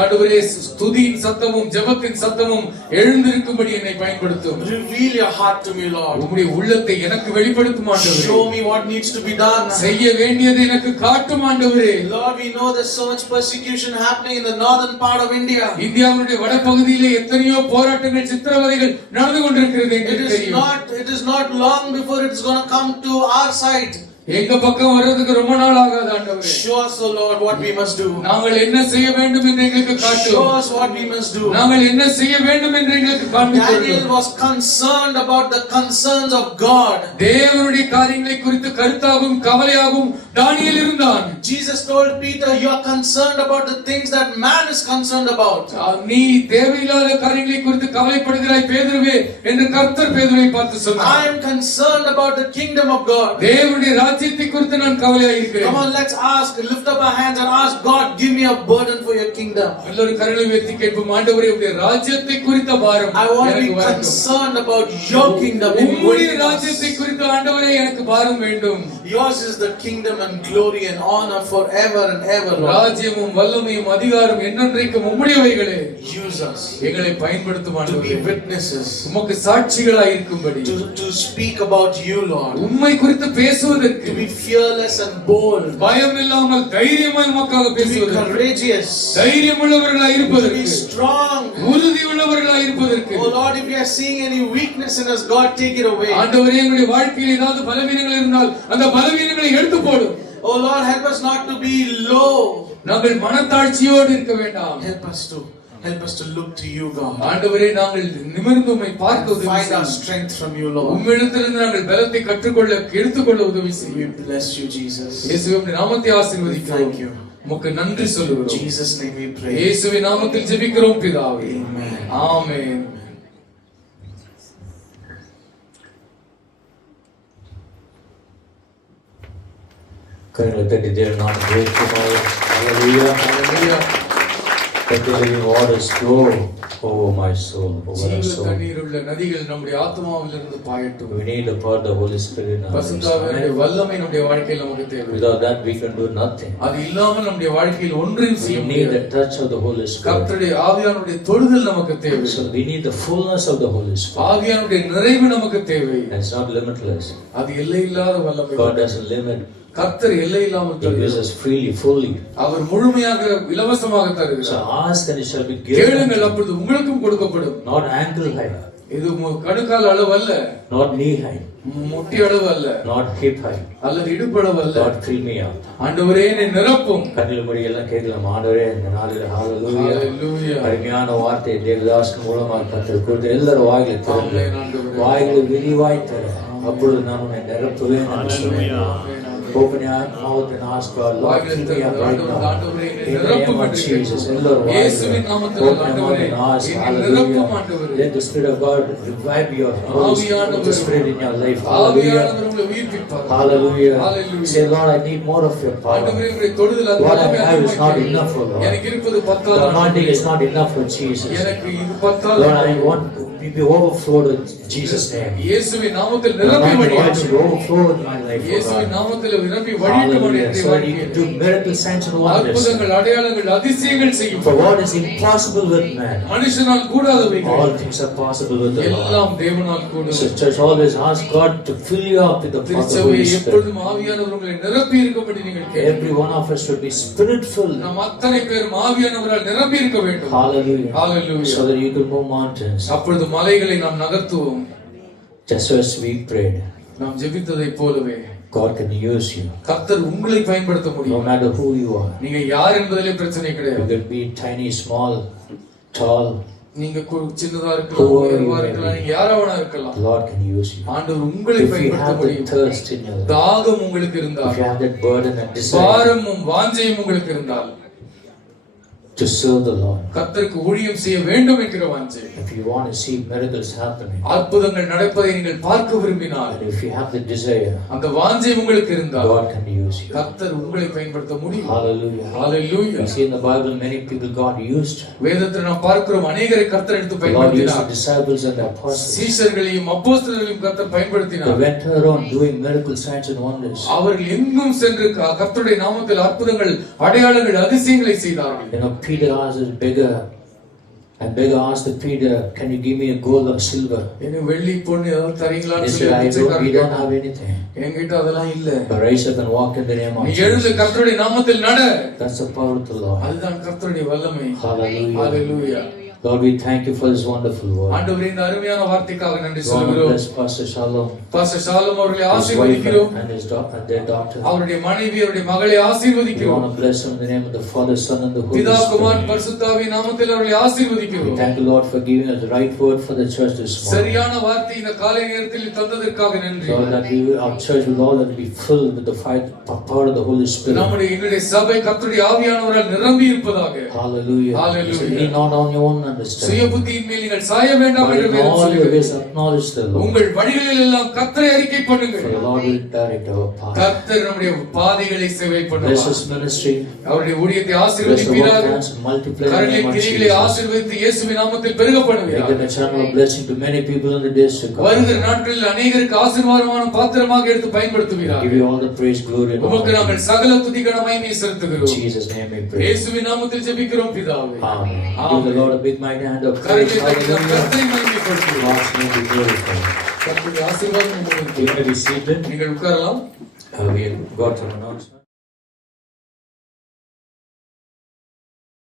ஆண்டவரே, ஸ்துதியின் சத்தமும் ஜெபத்தின் சத்தமும் எழுந்திருக்கும்படி என்னை பயன்படுத்தும். Reveal your heart to me, Lord. உம்முடைய உள்ளத்தை எனக்கு வெளிப்படுத்தும் ஆண்டவரே. Show me what needs to be done. செய்ய வேண்டியதை எனக்கு காட்டும் ஆண்டவரே. Lord, we know there's so much persecution happening in the northern part of India. இந்தியாவுடைய வடபகுதியிலே எத்தனையோ போராட்டங்கள், சித்திரவதைகள் நடந்து கொண்டிருக்கிறது எங்களுக்கு தெரியும். It is not long before it's going to come to our side. எங்க பக்கம் வர்றதுக்கு ரொம்ப நாள் ஆகாது ஆண்டவரே. Show us, O Lord, what we must do. நாங்கள் என்ன செய்ய வேண்டும் என்று எங்களுக்கு காட்டும். Show us what we must do. நாங்கள் என்ன செய்ய வேண்டும் என்று எங்களுக்கு காண்பிக்கும். Daniel was concerned about the concerns of God. தேவனுடைய காரியங்களை குறித்து கருத்தாகவும் கவலையாகவும் தானியேல் இருந்தான். Jesus told Peter, you are concerned about the things that man is concerned about. நீ தேவையில்லாத காரியங்களை குறித்து கவலைப்படுகிறாய் பேதுருவே என்று கர்த்தர் பேதுருவை பார்த்து சொன்னார். I am concerned about the kingdom of God. தேவனுடைய ராஜ்யத்தை குறித்து நான் கவலையாக இருக்கிறேன். Come on, let's ask, lift up our hands and ask God, give me a burden for your kingdom. எல்லாரும் கரங்களை உயர்த்தி கேட்போம். ஆண்டவரே உம்முடைய ராஜ்யத்தை குறித்த பாரம் I want to எனக்கு be வேண்டும். concerned about your kingdom. உம்முடைய ராஜ்யத்தை குறித்த ஆண்டவரே எனக்கு பாரம் வேண்டும். Yours is the kingdom and glory and honor forever and ever, Lord. ராஜ்யமும் வல்லமையும் அதிகாரம் என்னென்றைக்கும் உம்முடையவைகளே. Use us எங்களை பயன்படுத்தும் to ஆண்டவரே. be witnesses, உமக்கு சாட்சிகளாய் இருக்கும்படி, to speak about you, Lord, உம்மை குறித்து பேசுவதற்கு, to be fearless and bold, பயம் இல்லாமல் தைரியமாய் உமக்காக to be பேசுவதற்கு, courageous, தைரியம் உள்ளவர்களாய் to be இருப்பதற்கு, strong. உறுதி உள்ளவர்களாய் இருப்பதற்கு. Oh Lord, if we are seeing any weakness in us, God, take it away. ஆண்டவரே எங்களுடைய வாழ்க்கையில் ஏதாவது பலவீனங்கள் இருந்தால் அந்த பலவீனங்களை எடுத்து போடும். Oh Lord, help us not to be low. நாங்கள் மனத்தாட்சியோடு இருக்க வேண்டாம். Help us to look to you, God. ஆண்டவரே நாங்கள் நிமிர்ந்து உம்மை பார்க்க உதவி Find our செய்யும். strength from you, Lord. உம்மிடத்திலிருந்து நாங்கள் பலத்தை கற்றுக்கொள்ள எடுத்துக்கொள்ள உதவி We செய்யும். bless you, Jesus. இயேசுவே உம்முடைய நாமத்தை ஆசீர்வதிக்கிறோம். Thank you. உமக்கு நன்றி In சொல்லுகிறோம். Jesus' name we pray. இயேசுவின் நாமத்தில் ஜெபிக்கிறோம் பிதாவே. Amen. ஆமென். கரங்களை தட்டி தேவன் நாம் உயர்த்துவோம். Hallelujah. Hallelujah. Let the living waters flow over my soul, over our ஜீவ soul. தண்ணீருள்ள நதிகள் நம்முடைய ஆத்மாவிலிருந்து பாயட்டும். We need the power of the Holy Spirit in our lives. பரிசுத்தாவினுடைய வல்லமை நம்முடைய வாழ்க்கையில் நமக்கு தேவை. Without that we can do nothing. அது இல்லாமல் நம்முடைய வாழ்க்கையில் ஒன்றையும் We செய்ய need முடியாது. the touch of the Holy Spirit. கர்த்தருடைய ஆவியானுடைய தொடுதல் நமக்கு தேவை. So we need the fullness of the Holy Spirit. ஆவியானுடைய நிறைவு நமக்கு தேவை. And it's not limitless. அது எல்லை இல்லாத வல்லமை. God doesn't limit. கர்த்தர் எல்லை இல்லாமல் He gives தருகிறார். us freely, fully. அவர் முழுமையாக இலவசமாக So தருகிறார். ask and it shall be கேளுங்கள் given. அப்பொழுது உங்களுக்கும் கொடுக்கப்படும். Not ankle height, இது கணுக்கால் அளவு அல்ல, not knee height, முட்டி அளவு அல்ல, not hip height. அல்லது இடுப்பு அளவு அல்ல. God fill me up. ஆண்டவரே என்னை நிரப்பும். கண்ணில் முடி எல்லாம் கேட்கலாம். ஆண்டவரே இந்த நாளில் ஹalleluya. Hallelujah. அருமையான வார்த்தை தேவதாஸ் மூலமாக கர்த்தர் கொடுத்து எல்லாரும் வாயில திறந்து ஆமென் ஆண்டவரே. வாயில விரிவாய் தர அப்பொழுது நான் உன்னை நிரப்புவேன் என்று சொன்னேன். Open your mouth and ask God, Lord, fill me up right now. In the name of Jesus, எல்லாரும் வாயில open your mouth and ask, hallelujah. Let the Spirit of God revive your Holy Spirit in your life. Hallelujah. ஆவியானவர் உங்களை உயிர்ப்பிப்பார். Hallelujah. Hallelujah. Say, Lord, I need more of your power. ஆண்டவரே உம்முடைய தொடுதல் அது What I வல்லமை have is not அதிகமாய் enough for Lord. எனக்கு இருப்பது The பத்தாது. anointing is not enough for Jesus. எனக்கு இது பத்தாது. Lord, I want to be overflowed in Jesus' name. இயேசுவின் நாமத்தில் The நிரம்பி anointing வழியட்டும். should overflow in my life, oh இயேசுவின் God. நாமத்தில் நிரம்பி வழியட்டும் Hallelujah. என்னுடைய So that you can வாழ்க்கையில். do miracle signs and wonders. அற்புதங்கள் அடையாளங்கள் அதிசயங்கள் செய்யும். For what is impossible with man, மனுஷனால் கூடாதவைகள் all things are possible with the Lord. எல்லாம் தேவனால் கூடும். So church, always ask God to fill you up with the power of the திருச்சபை Holy Spirit. எப்பொழுதும் ஆவியானவர் உங்களை நிரப்பி இருக்கும்படி நீங்கள் கேளுங்கள். Every one of us should be spirit filled. நாம் அத்தனை பேரும் ஆவியானவரால் நிரம்பி இருக்க வேண்டும். Hallelujah. Hallelujah. So that you can move mountains. அப்பொழுது மலைகளை நாம் நகர்த்துவோம். Just as we prayed, நாம் ஜெபித்ததை போலவே God can use you. கர்த்தர் உங்களை பயன்படுத்த No முடியும். matter who you are. நீங்க யார் என்பதிலே பிரச்சனை You கிடையாது. can be tiny, small, tall. நீங்க சின்னதா இருக்கலாம், உயர்வா இருக்கலாம், நீங்க யாராவனா இருக்கலாம். The Lord can use you. ஆண்டவர் உங்களை If you பயன்படுத்த have the முடியும். thirst in your life, தாகம் உங்களுக்கு இருந்தால், if you have that burden and desire பாரமும் வாஞ்சையும் உங்களுக்கு இருந்தால், to serve the Lord, கர்த்தருக்கு ஊழியம் செய்ய வேண்டும் என்கிற வாஞ்சை, if you want to see miracles happening, அற்புதங்கள் நடப்பதை நீங்கள் பார்க்க விரும்பினால், and if you have the desire, அந்த வாஞ்சை உங்களுக்கு இருந்தால், God can use you. கர்த்தர் உங்களை பயன்படுத்த முடியும். Hallelujah. Hallelujah. We see in the Bible many people God used. வேதத்தில் நாம் பார்க்கிறோம் அநேகரை கர்த்தர் எடுத்து The Lord used the பயன்படுத்தினார். disciples and the apostles. சீஷர்களையும் அப்போஸ்தலர்களையும் கர்த்தர் They பயன்படுத்தினார். went around doing miracle signs and wonders. அவர்கள் எங்கும் சென்று கர்த்தருடைய நாமத்தில் அற்புதங்கள் அடையாளங்கள் அதிசயங்களை செய்தார்கள். You know, Peter asked his beggar, and beggar asked the Peter, "Can you give me a gold or silver?" எனக்கு வெள்ளி பொண்ணு ஏதாவது தரீங்களான்னு He சொல்லி said, "We don't Pichaikkaran have anything. என்கிட்ட அதெல்லாம் இல்ல. But rise up and walk in the name of நீ எழுந்து Jesus." கர்த்தருடைய நாமத்தில் நட. That's the power of the Lord. அதுதான் கர்த்தருடைய வல்லமை. Hallelujah. Hallelujah. Lord, we thank you for this wonderful word. ஆண்டவரே இந்த அருமையான வார்த்தைக்காக நன்றி Lord, சொல்கிறோம். bless Pastor Shalom, பாஸ்டர் ஷாሎም அவர்களை his wife ஆசீர்வதிக்கிறோம். and their daughter. அவருடைய மனைவி அவருடைய மகளை We ஆசீர்வதிக்கிறோம். want to bless them in the name of the Father, Son, and the Holy பிதா குமாரன் Spirit. பரிசுத்தாவின் நாமத்தில் அவர்களை We ஆசீர்வதிக்கிறோம். thank you, Lord, for giving us the right word for the church this morning. சரியான வார்த்தை இந்த காலை நேரத்தில் தந்ததற்காக நன்றி. Lord, that our church will all be filled with the power of the Holy Spirit. எங்களுடைய சபை கர்த்தருடைய ஆவியானவரால் நிரம்பி இருப்பதாக. Hallelujah. Hallelujah. So lean not on your own understanding. சுய புத்தியின் மேல் நீங்கள் சாய வேண்டாம் But என்று in வேதம் all your சொல்கிறது. ways acknowledge the Lord. உங்கள் வழிகளில் எல்லாம் கர்த்தரை அறிக்கை For பண்ணுங்கள். the Lord will direct our path. கர்த்தர் நம்முடைய பாதைகளை சேவை Bless பண்ணுவார். His ministry. அவருடைய ஊழியத்தை Bless the work ஆசீர்வதிப்பீராக. hands and multiply in the கரங்களை name of கிரிகளை Jesus. ஆசீர்வதித்து இயேசுவின் நாமத்தில் பெருக Make பண்ணுவீராக. them a channel of blessing to many people in the days to come. வருகிற நாட்களில் அநேகருக்கு ஆசீர்வாதமான பாத்திரமாக எடுத்து பயன்படுத்துவீராக. Give you all the praise, glory, and உமக்கு honor. நாங்கள் சகல துதி கன மகிமை In செலுத்துகிறோம். Jesus' name we pray. இயேசுவின் நாமத்தில் ஜெபிக்கிறோம் பிதாவே. Amen. Give the Lord a big mighty hand of praise. கரங்களை தட்டி நாம் Hallelujah. கர்த்தரை மகிமைப்படுத்துவோம். God's name be glorified. கர்த்தருடைய ஆசீர்வாதம் உங்களுக்கு. You may be seated. நீங்கள் உட்காரலாம். We have got an announcement.